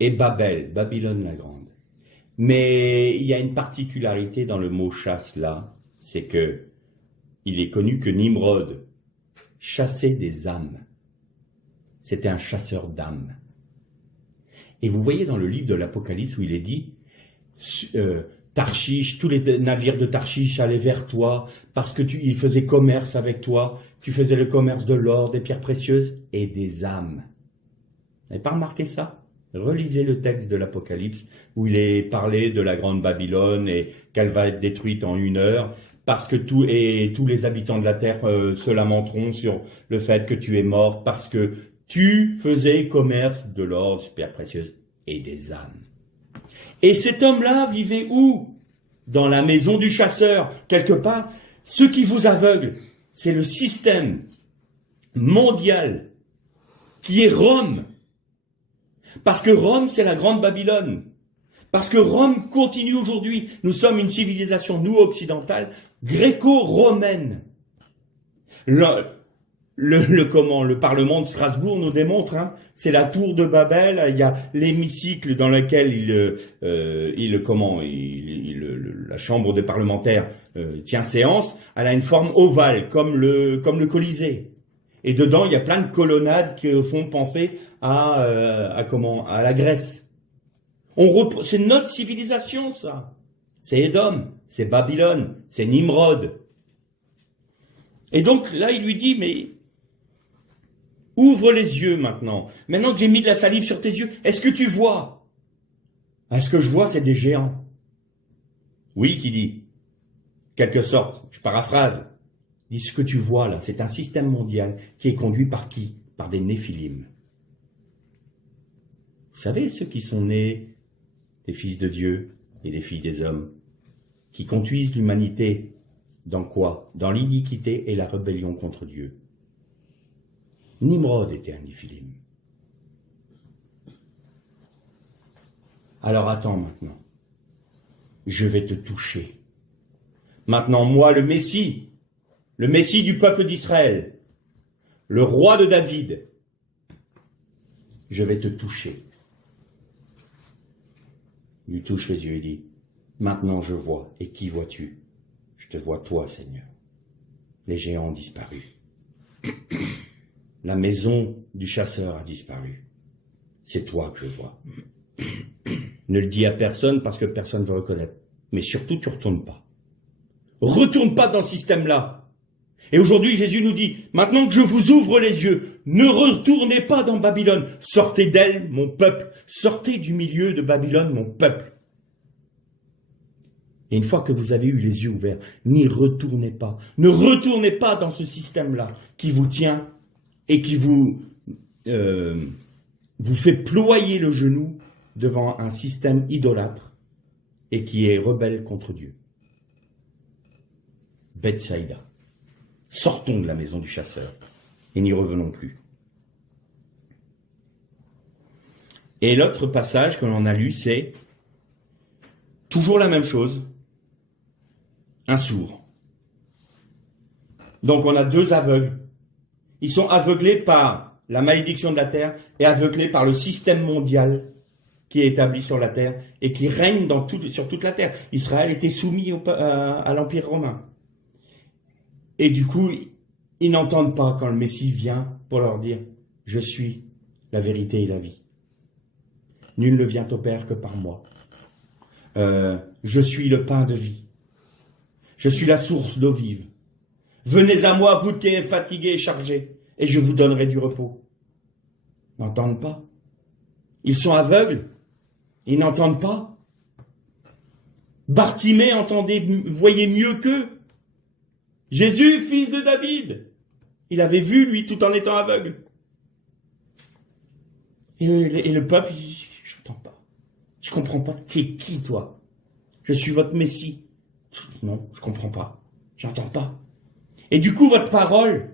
et Babel, Babylone la Grande. Mais il y a une particularité dans le mot chasse là, c'est que il est connu que Nimrod chassait des âmes. C'était un chasseur d'âmes. Et vous voyez dans le livre de l'Apocalypse où il est dit Tarshish, tous les navires de Tarshish allaient vers toi parce que ils faisaient commerce avec toi, tu faisais le commerce de l'or, des pierres précieuses et des âmes. Vous n'avez pas remarqué ça? Relisez le texte de l'Apocalypse où il est parlé de la grande Babylone et qu'elle va être détruite en 1 heure parce que tous les habitants de la terre se lamenteront sur le fait que tu es mort parce que tu faisais commerce de l'or, des pierres précieuses et des âmes. Et cet homme-là vivait où? Dans la maison du chasseur, quelque part. Ce qui vous aveugle, c'est le système mondial qui est Rome. Parce que Rome, c'est la grande Babylone. Parce que Rome continue aujourd'hui. Nous sommes une civilisation, nous, occidentale, gréco-romaine. Le Parlement de Strasbourg nous démontre, c'est la tour de Babel, il y a l'hémicycle dans lequel la chambre des parlementaires tient séance, elle a une forme ovale, comme le Colisée. Et dedans, il y a plein de colonnades qui font penser à la Grèce. C'est notre civilisation, ça. C'est Édom, c'est Babylone, c'est Nimrod. Et donc, là, il lui dit, mais ouvre les yeux maintenant. Maintenant que j'ai mis de la salive sur tes yeux, est-ce que tu vois? Ce que je vois, c'est des géants. Oui, qui dit, quelque sorte, je paraphrase. Il dit, ce que tu vois là, c'est un système mondial qui est conduit par qui? Par des néphilim. Vous savez, ceux qui sont nés des fils de Dieu et des filles des hommes, qui conduisent l'humanité dans quoi? Dans l'iniquité et la rébellion contre Dieu. Nimrod était un néphilim. Alors attends maintenant. Je vais te toucher. Maintenant, moi, le Messie du peuple d'Israël, le roi de David, je vais te toucher. Il lui touche les yeux et dit, maintenant je vois. Et qui vois-tu? Je te vois toi, Seigneur. Les géants ont disparu. La maison du chasseur a disparu. C'est toi que je vois. Ne le dis à personne parce que personne ne veut reconnaître. Mais surtout, tu ne retournes pas. Retourne pas dans ce système-là. Et aujourd'hui, Jésus nous dit, maintenant que je vous ouvre les yeux, ne retournez pas dans Babylone. Sortez d'elle, mon peuple. Sortez du milieu de Babylone, mon peuple. Et une fois que vous avez eu les yeux ouverts, n'y retournez pas. Ne retournez pas dans ce système-là qui vous tient et qui vous fait ployer le genou devant un système idolâtre et qui est rebelle contre Dieu. Bethsaïda. Sortons de la maison du chasseur et n'y revenons plus. Et l'autre passage que l'on a lu, c'est toujours la même chose. Un sourd. Donc on a deux aveugles. Ils sont aveuglés par la malédiction de la terre et aveuglés par le système mondial qui est établi sur la terre et qui règne sur toute la terre. Israël était soumis à l'Empire romain. Et du coup, ils n'entendent pas quand le Messie vient pour leur dire « Je suis la vérité et la vie. Nul ne vient au Père que par moi. Je suis le pain de vie. Je suis la source d'eau vive. Venez à moi, vous qui êtes fatigués et chargés, et je vous donnerai du repos. » Ils n'entendent pas. Ils sont aveugles. Ils n'entendent pas. Bartimée voyait mieux qu'eux. Jésus, fils de David. Il avait vu, lui, tout en étant aveugle. Et le peuple, il dit, je n'entends pas. Je comprends pas. T'es qui, toi? Je suis votre Messie. Non, je comprends pas. J'entends pas. Et du coup, votre parole,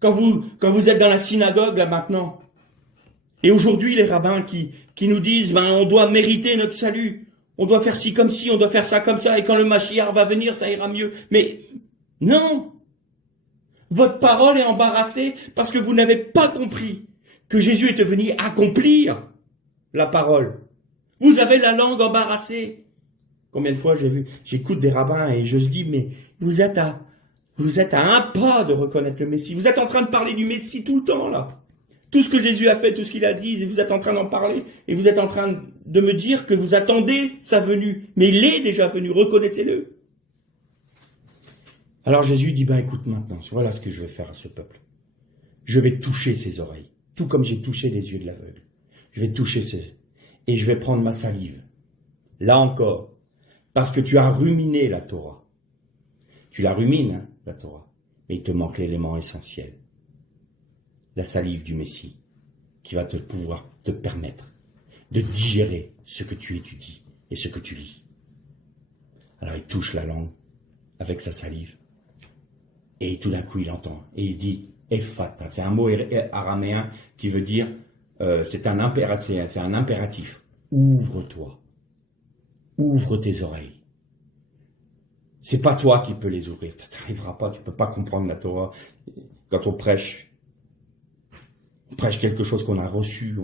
quand vous êtes dans la synagogue, là, maintenant, et aujourd'hui, les rabbins qui nous disent, on doit mériter notre salut. On doit faire ci comme ci, on doit faire ça comme ça, et quand le Mashiach va venir, ça ira mieux. Mais, non! Votre parole est embarrassée parce que vous n'avez pas compris que Jésus était venu accomplir la parole. Vous avez la langue embarrassée. Combien de fois j'écoute des rabbins et je me dis, mais vous êtes à un pas de reconnaître le Messie. Vous êtes en train de parler du Messie tout le temps, là. Tout ce que Jésus a fait, tout ce qu'il a dit, vous êtes en train d'en parler et vous êtes en train de me dire que vous attendez sa venue. Mais il est déjà venu, reconnaissez-le. Alors Jésus dit, écoute maintenant, voilà ce que je vais faire à ce peuple. Je vais toucher ses oreilles, tout comme j'ai touché les yeux de l'aveugle. Je vais toucher et je vais prendre ma salive. Là encore, parce que tu as ruminé la Torah. Tu la rumines, la Torah, mais il te manque l'élément essentiel. La salive du Messie, qui va pouvoir te permettre de digérer ce que tu étudies et ce que tu lis. Alors il touche la langue avec sa salive. Et tout d'un coup, il entend. Et il dit, Ephata. C'est un mot araméen qui veut dire, c'est un impératif. Ouvre-toi. Ouvre tes oreilles. C'est pas toi qui peux les ouvrir. Tu n'arriveras pas, tu peux pas comprendre la Torah. Quand on prêche quelque chose qu'on a reçu.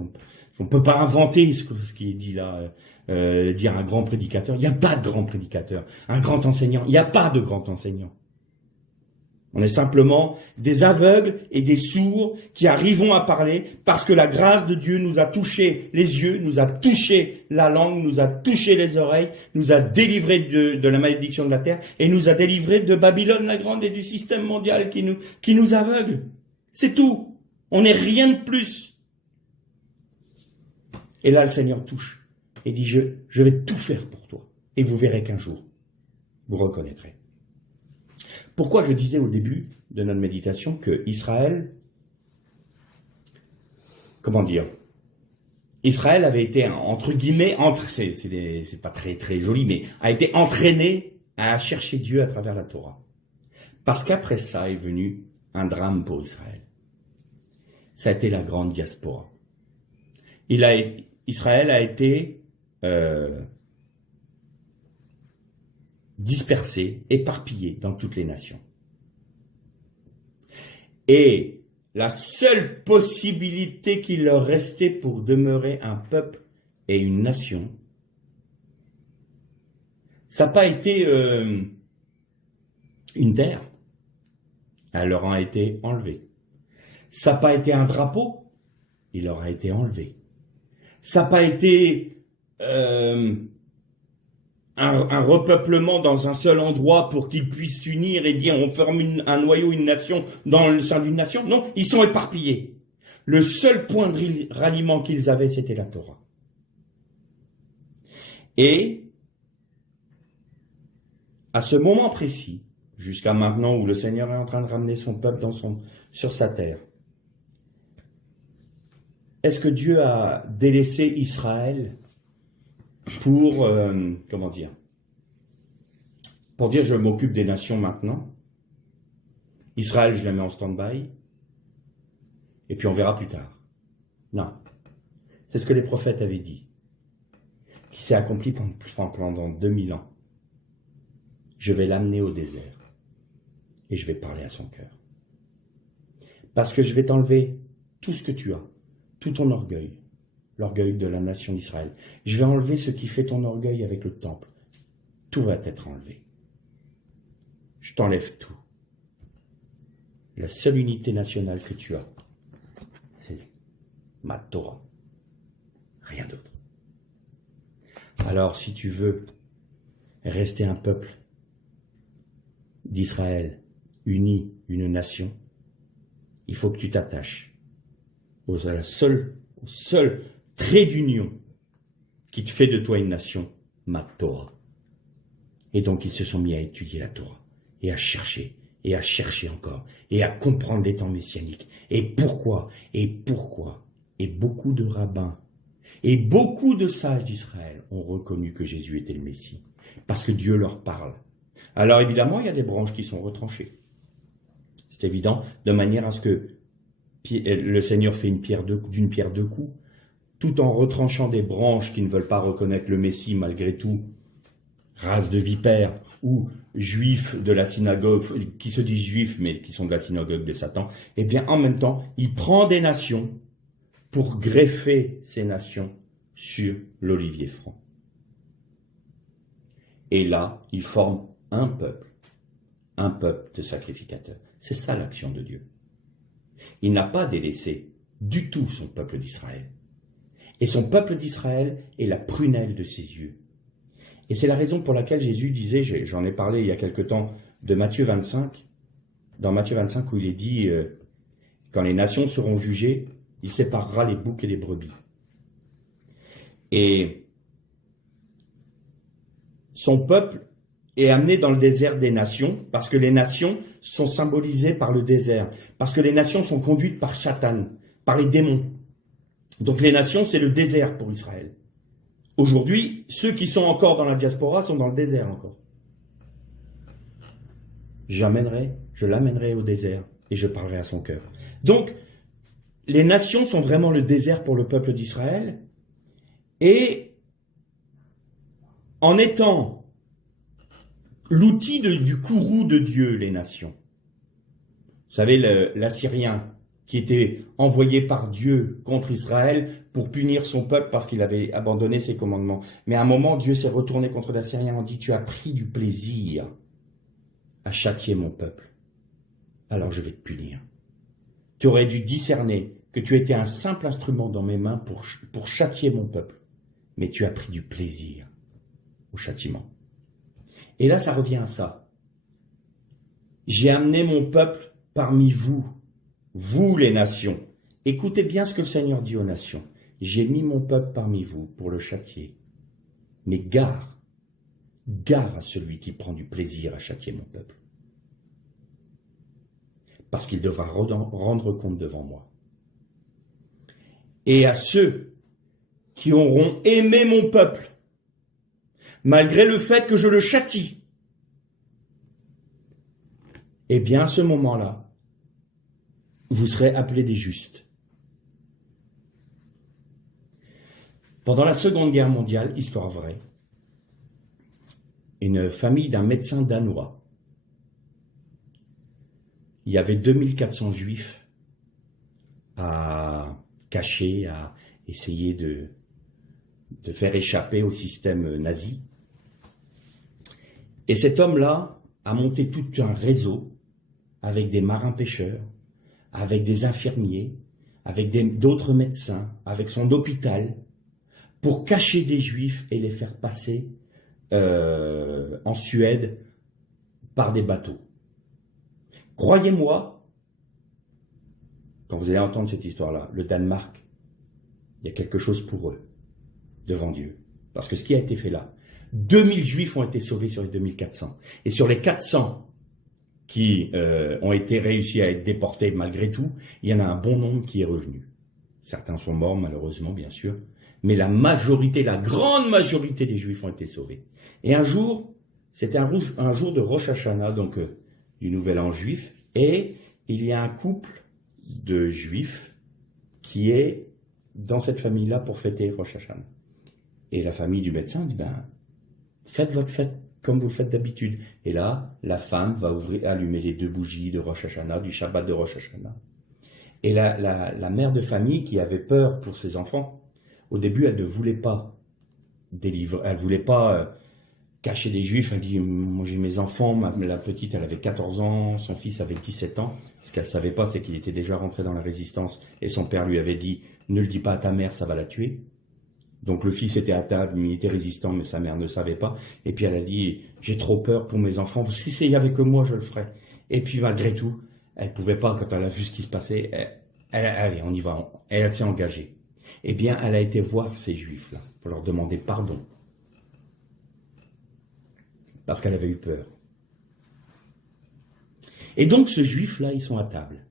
On peut pas inventer ce qui est dit là. Dire un grand prédicateur. Il n'y a pas de grand prédicateur. Un grand enseignant. Il n'y a pas de grand enseignant. On est simplement des aveugles et des sourds qui arrivons à parler parce que la grâce de Dieu nous a touché les yeux, nous a touché la langue, nous a touché les oreilles, nous a délivrés de la malédiction de la terre et nous a délivrés de Babylone la grande et du système mondial qui nous aveugle. C'est tout. On n'est rien de plus. Et là, le Seigneur touche et dit, je vais tout faire pour toi. Et vous verrez qu'un jour, vous reconnaîtrez. Pourquoi je disais au début de notre méditation que Israël, Israël avait été, entre guillemets, c'est pas très très joli, mais a été entraîné à chercher Dieu à travers la Torah. Parce qu'après ça est venu un drame pour Israël. Ça a été la grande diaspora. Israël a été dispersés, éparpillés dans toutes les nations. Et la seule possibilité qu'il leur restait pour demeurer un peuple et une nation, Ça n'a pas été une terre. Elle leur a été enlevée. Ça n'a pas été un drapeau. Il leur a été enlevé. Ça n'a pas été un repeuplement dans un seul endroit pour qu'ils puissent s'unir et dire on forme un noyau, une nation dans le sein d'une nation. Non, ils sont éparpillés. Le seul point de ralliement qu'ils avaient, c'était la Torah. Et à ce moment précis, jusqu'à maintenant où le Seigneur est en train de ramener son peuple sur sa terre, est-ce que Dieu a délaissé Israël pour, pour dire je m'occupe des nations maintenant? Israël, je la mets en stand-by, et puis on verra plus tard. Non. C'est ce que les prophètes avaient dit, qui s'est accompli pendant 2000 ans. Je vais l'amener au désert, et je vais parler à son cœur. Parce que je vais t'enlever tout ce que tu as, tout ton orgueil, l'orgueil de la nation d'Israël. Je vais enlever ce qui fait ton orgueil avec le temple. Tout va être enlevé. Je t'enlève tout. La seule unité nationale que tu as, c'est ma Torah. Rien d'autre. Alors, si tu veux rester un peuple d'Israël uni, une nation, il faut que tu t'attaches au seul trait d'union qui te fait de toi une nation, ma Torah. Et donc ils se sont mis à étudier la Torah, et à chercher encore, et à comprendre les temps messianiques. Et pourquoi, et beaucoup de rabbins, et beaucoup de sages d'Israël ont reconnu que Jésus était le Messie, parce que Dieu leur parle. Alors évidemment, il y a des branches qui sont retranchées. C'est évident, de manière à ce que le Seigneur fait d'une pierre deux coups, tout en retranchant des branches qui ne veulent pas reconnaître le Messie malgré tout, race de vipères ou juifs de la synagogue, qui se disent juifs mais qui sont de la synagogue de Satan, et bien en même temps, il prend des nations pour greffer ces nations sur l'olivier franc. Et là, il forme un peuple de sacrificateurs. C'est ça l'action de Dieu. Il n'a pas délaissé du tout son peuple d'Israël. Et son peuple d'Israël est la prunelle de ses yeux. Et c'est la raison pour laquelle Jésus disait, j'en ai parlé il y a quelque temps, de Matthieu 25, dans Matthieu 25 où il est dit, quand les nations seront jugées, il séparera les boucs et les brebis. Et son peuple est amené dans le désert des nations, parce que les nations sont symbolisées par le désert, parce que les nations sont conduites par Satan, par les démons. Donc les nations, c'est le désert pour Israël. Aujourd'hui, ceux qui sont encore dans la diaspora sont dans le désert encore. Je l'amènerai au désert et je parlerai à son cœur. Donc, les nations sont vraiment le désert pour le peuple d'Israël, et en étant l'outil du courroux de Dieu, les nations. Vous savez, l'Assyrien qui était envoyé par Dieu contre Israël pour punir son peuple parce qu'il avait abandonné ses commandements. Mais à un moment, Dieu s'est retourné contre l'Assyrien et dit « Tu as pris du plaisir à châtier mon peuple. Alors je vais te punir. Tu aurais dû discerner que tu étais un simple instrument dans mes mains pour châtier mon peuple. Mais tu as pris du plaisir au châtiment. » Et là, ça revient à ça. J'ai amené mon peuple parmi vous, vous les nations. Écoutez bien ce que le Seigneur dit aux nations. J'ai mis mon peuple parmi vous pour le châtier. Mais gare à celui qui prend du plaisir à châtier mon peuple. Parce qu'il devra rendre compte devant moi. Et à ceux qui auront aimé mon peuple, malgré le fait que je le châtie, eh bien à ce moment-là, vous serez appelés des justes. Pendant la Seconde Guerre mondiale, histoire vraie, une famille d'un médecin danois, il y avait 2400 juifs à cacher, à essayer de faire échapper au système nazi. Et cet homme-là a monté tout un réseau avec des marins-pêcheurs, avec des infirmiers, avec d'autres médecins, avec son hôpital, pour cacher des Juifs et les faire passer en Suède par des bateaux. Croyez-moi, quand vous allez entendre cette histoire-là, le Danemark, il y a quelque chose pour eux, devant Dieu. Parce que ce qui a été fait là, 2000 Juifs ont été sauvés sur les 2400. Et sur les 400 qui ont été réussis à être déportés malgré tout, il y en a un bon nombre qui est revenu. Certains sont morts, malheureusement, bien sûr. Mais la majorité, la grande majorité des Juifs ont été sauvés. Et un jour, c'était un jour de Rosh Hashanah, donc du Nouvel An juif, et il y a un couple de Juifs qui est dans cette famille-là pour fêter Rosh Hashanah. Et la famille du médecin dit, faites votre fête comme vous le faites d'habitude. Et là, la femme va allumer les 2 bougies de Rosh Hashanah, du Shabbat de Rosh Hashanah. Et la mère de famille qui avait peur pour ses enfants, au début, elle ne voulait pas délivrer, elle ne voulait pas cacher des Juifs. Elle dit, moi j'ai mes enfants, la petite, elle avait 14 ans, son fils avait 17 ans. Ce qu'elle ne savait pas, c'est qu'il était déjà rentré dans la résistance et son père lui avait dit, ne le dis pas à ta mère, ça va la tuer. Donc le fils était à table, il était résistant, mais sa mère ne savait pas. Et puis elle a dit, j'ai trop peur pour mes enfants, si il n'y avait que moi, je le ferais. Et puis malgré tout, elle ne pouvait pas, quand elle a vu ce qui se passait, allez, on y va, elle s'est engagée. Eh bien, elle a été voir ces Juifs-là, pour leur demander pardon. Parce qu'elle avait eu peur. Et donc, ce Juif-là, ils sont à table.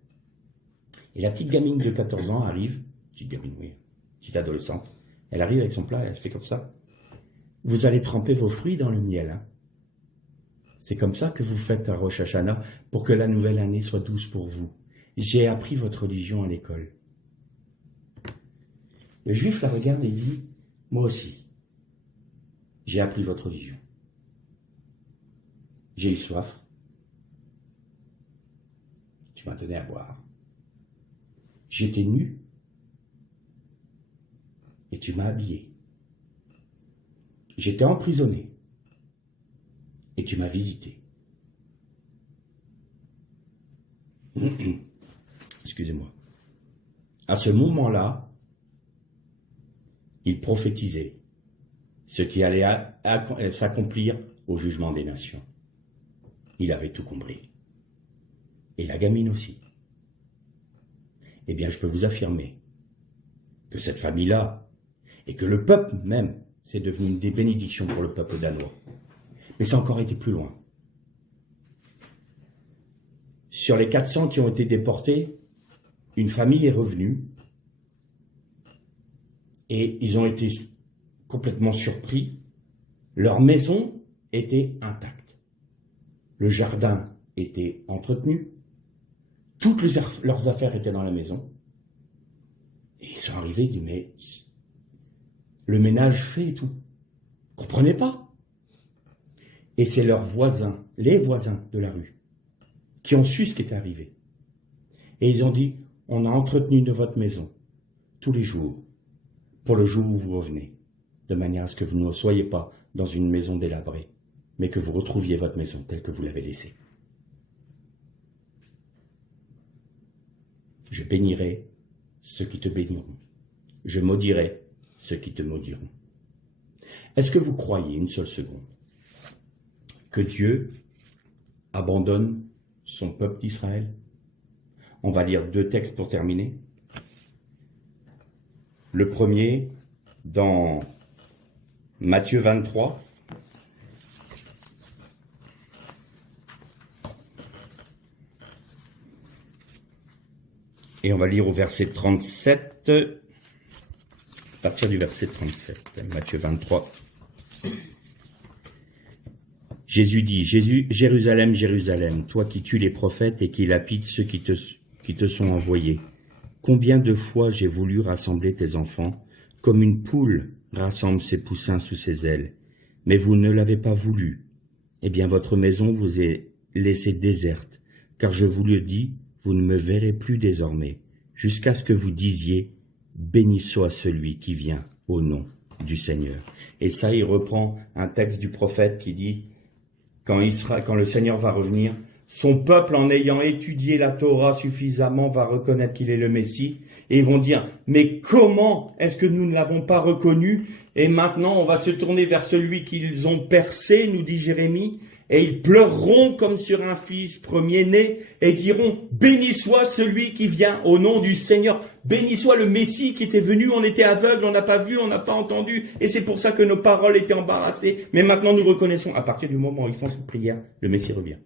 Et la petite gamine de 14 ans arrive, petite gamine, oui, petite adolescente, elle arrive avec son plat, elle fait comme ça. Vous allez tremper vos fruits dans le miel. Hein. C'est comme ça que vous faites à Rosh Hashanah pour que la nouvelle année soit douce pour vous. J'ai appris votre religion à l'école. Le Juif la regarde et dit, moi aussi, j'ai appris votre religion. J'ai eu soif. Tu m'as donné à boire. J'étais nu. Et tu m'as habillé. J'étais emprisonné. Et tu m'as visité. Excusez-moi. À ce moment-là, il prophétisait ce qui allait s'accomplir au jugement des nations. Il avait tout compris. Et la gamine aussi. Eh bien, je peux vous affirmer que cette famille-là, et que le peuple même, c'est devenu une des bénédictions pour le peuple danois. Mais ça a encore été plus loin. Sur les 400 qui ont été déportés, une famille est revenue, et ils ont été complètement surpris. Leur maison était intacte. Le jardin était entretenu. Toutes leurs affaires étaient dans la maison. Et ils sont arrivés, ils disent, mais le ménage fait et tout. Vous comprenez pas? Et c'est leurs voisins, les voisins de la rue, qui ont su ce qui était arrivé. Et ils ont dit, on a entretenu de votre maison tous les jours, pour le jour où vous revenez, de manière à ce que vous ne soyez pas dans une maison délabrée, mais que vous retrouviez votre maison telle que vous l'avez laissée. Je bénirai ceux qui te béniront. Je maudirai ceux qui te maudiront. Est-ce que vous croyez une seule seconde que Dieu abandonne son peuple d'Israël? On va lire 2 textes pour terminer. Le premier, dans Matthieu 23. Et on va lire au verset 37, à partir du verset 37, Matthieu 23. Jésus dit, Jérusalem, Jérusalem, toi qui tues les prophètes et qui lapides ceux qui te sont envoyés. Combien de fois j'ai voulu rassembler tes enfants, comme une poule rassemble ses poussins sous ses ailes, mais vous ne l'avez pas voulu. Eh bien, votre maison vous est laissée déserte, car je vous le dis, vous ne me verrez plus désormais, jusqu'à ce que vous disiez, béni soit celui qui vient au nom du Seigneur. Et ça, il reprend un texte du prophète qui dit, quand le Seigneur va revenir, son peuple, en ayant étudié la Torah suffisamment, va reconnaître qu'il est le Messie. Et ils vont dire, mais comment est-ce que nous ne l'avons pas reconnu? Et maintenant, on va se tourner vers celui qu'ils ont percé, nous dit Jérémie, et ils pleureront comme sur un fils premier-né, et diront, béni soit celui qui vient au nom du Seigneur. Béni soit le Messie qui était venu, on était aveugle, on n'a pas vu, on n'a pas entendu, et c'est pour ça que nos paroles étaient embarrassées. Mais maintenant, nous reconnaissons, à partir du moment où ils font cette prière, le Messie revient.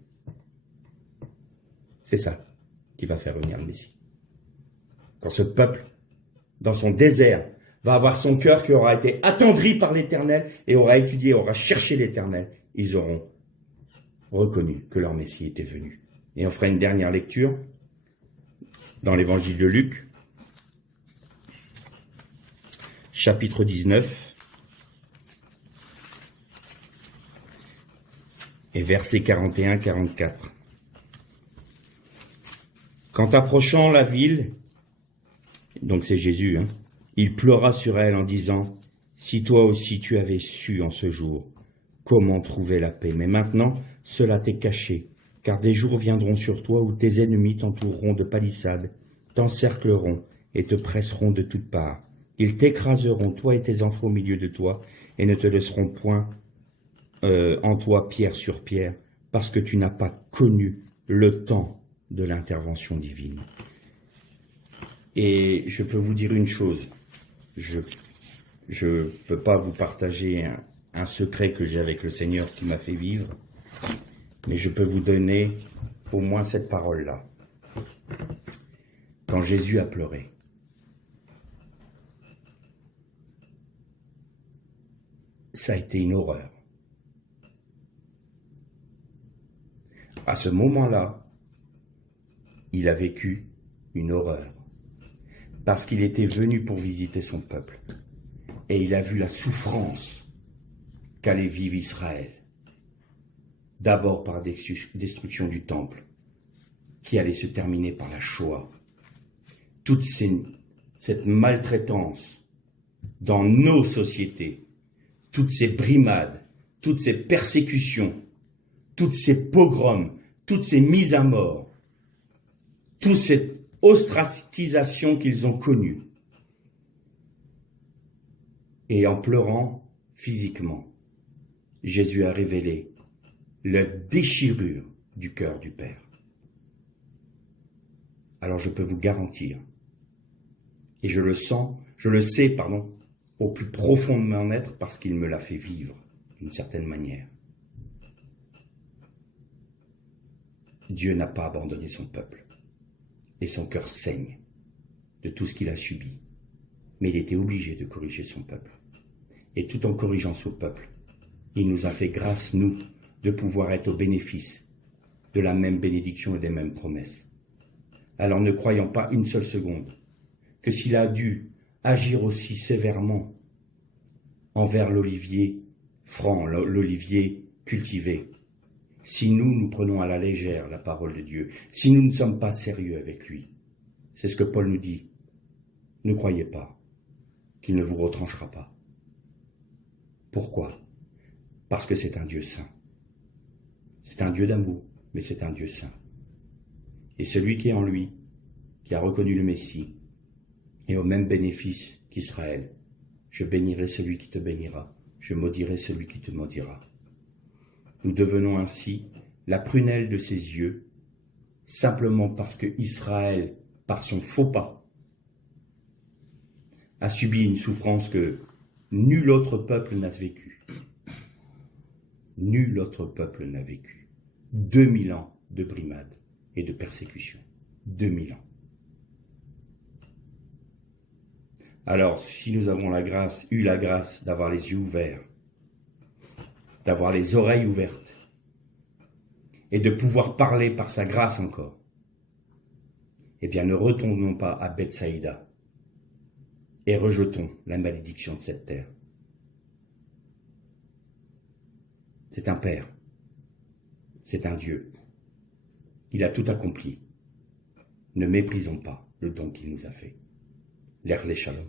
C'est ça qui va faire revenir le Messie. Quand ce peuple, dans son désert, va avoir son cœur qui aura été attendri par l'Éternel et aura étudié, aura cherché l'Éternel, ils auront reconnu que leur Messie était venu. Et on fera une dernière lecture dans l'évangile de Luc, chapitre 19, et versets 41-44. Quand approchant la ville, donc c'est Jésus, il pleura sur elle en disant, « Si toi aussi tu avais su en ce jour comment trouver la paix, mais maintenant cela t'est caché, car des jours viendront sur toi où tes ennemis t'entoureront de palissades, t'encercleront et te presseront de toutes parts. Ils t'écraseront, toi et tes enfants au milieu de toi, et ne te laisseront point en toi pierre sur pierre, parce que tu n'as pas connu le temps de l'intervention divine. » Et je peux vous dire une chose, je peux pas vous partager un secret que j'ai avec le Seigneur qui m'a fait vivre, mais je peux vous donner au moins cette parole-là. Quand Jésus a pleuré, ça a été une horreur. À ce moment-là, il a vécu une horreur. Parce qu'il était venu pour visiter son peuple. Et il a vu la souffrance qu'allait vivre Israël. D'abord par la destruction du temple, qui allait se terminer par la Shoah. Toute cette maltraitance dans nos sociétés, toutes ces brimades, toutes ces persécutions, toutes ces pogroms, toutes ces mises à mort, toute cette ostracisation qu'ils ont connue. Et en pleurant physiquement, Jésus a révélé la déchirure du cœur du Père. Alors je peux vous garantir, et je le sais, au plus profond de mon être, parce qu'il me l'a fait vivre d'une certaine manière. Dieu n'a pas abandonné son peuple. Et son cœur saigne de tout ce qu'il a subi. Mais il était obligé de corriger son peuple. Et tout en corrigeant son peuple, il nous a fait grâce, nous, de pouvoir être au bénéfice de la même bénédiction et des mêmes promesses. Alors ne croyons pas une seule seconde que s'il a dû agir aussi sévèrement envers l'olivier franc, l'olivier cultivé, si nous prenons à la légère la parole de Dieu, si nous ne sommes pas sérieux avec lui, c'est ce que Paul nous dit. Ne croyez pas qu'il ne vous retranchera pas. Pourquoi? Parce que c'est un Dieu saint. C'est un Dieu d'amour, mais c'est un Dieu saint. Et celui qui est en lui, qui a reconnu le Messie, est au même bénéfice qu'Israël. Je bénirai celui qui te bénira, je maudirai celui qui te maudira. Nous devenons ainsi la prunelle de ses yeux, simplement parce que Israël, par son faux pas, a subi une souffrance que nul autre peuple n'a vécue. Nul autre peuple n'a vécu. 2000 ans de brimade et de persécution. 2000 ans. Alors, si nous avons eu la grâce d'avoir les yeux ouverts, d'avoir les oreilles ouvertes et de pouvoir parler par sa grâce encore, eh bien ne retournons pas à Bethsaïda et rejetons la malédiction de cette terre. C'est un Père, c'est un Dieu. Il a tout accompli. Ne méprisons pas le don qu'il nous a fait. L'Erlé Shalom.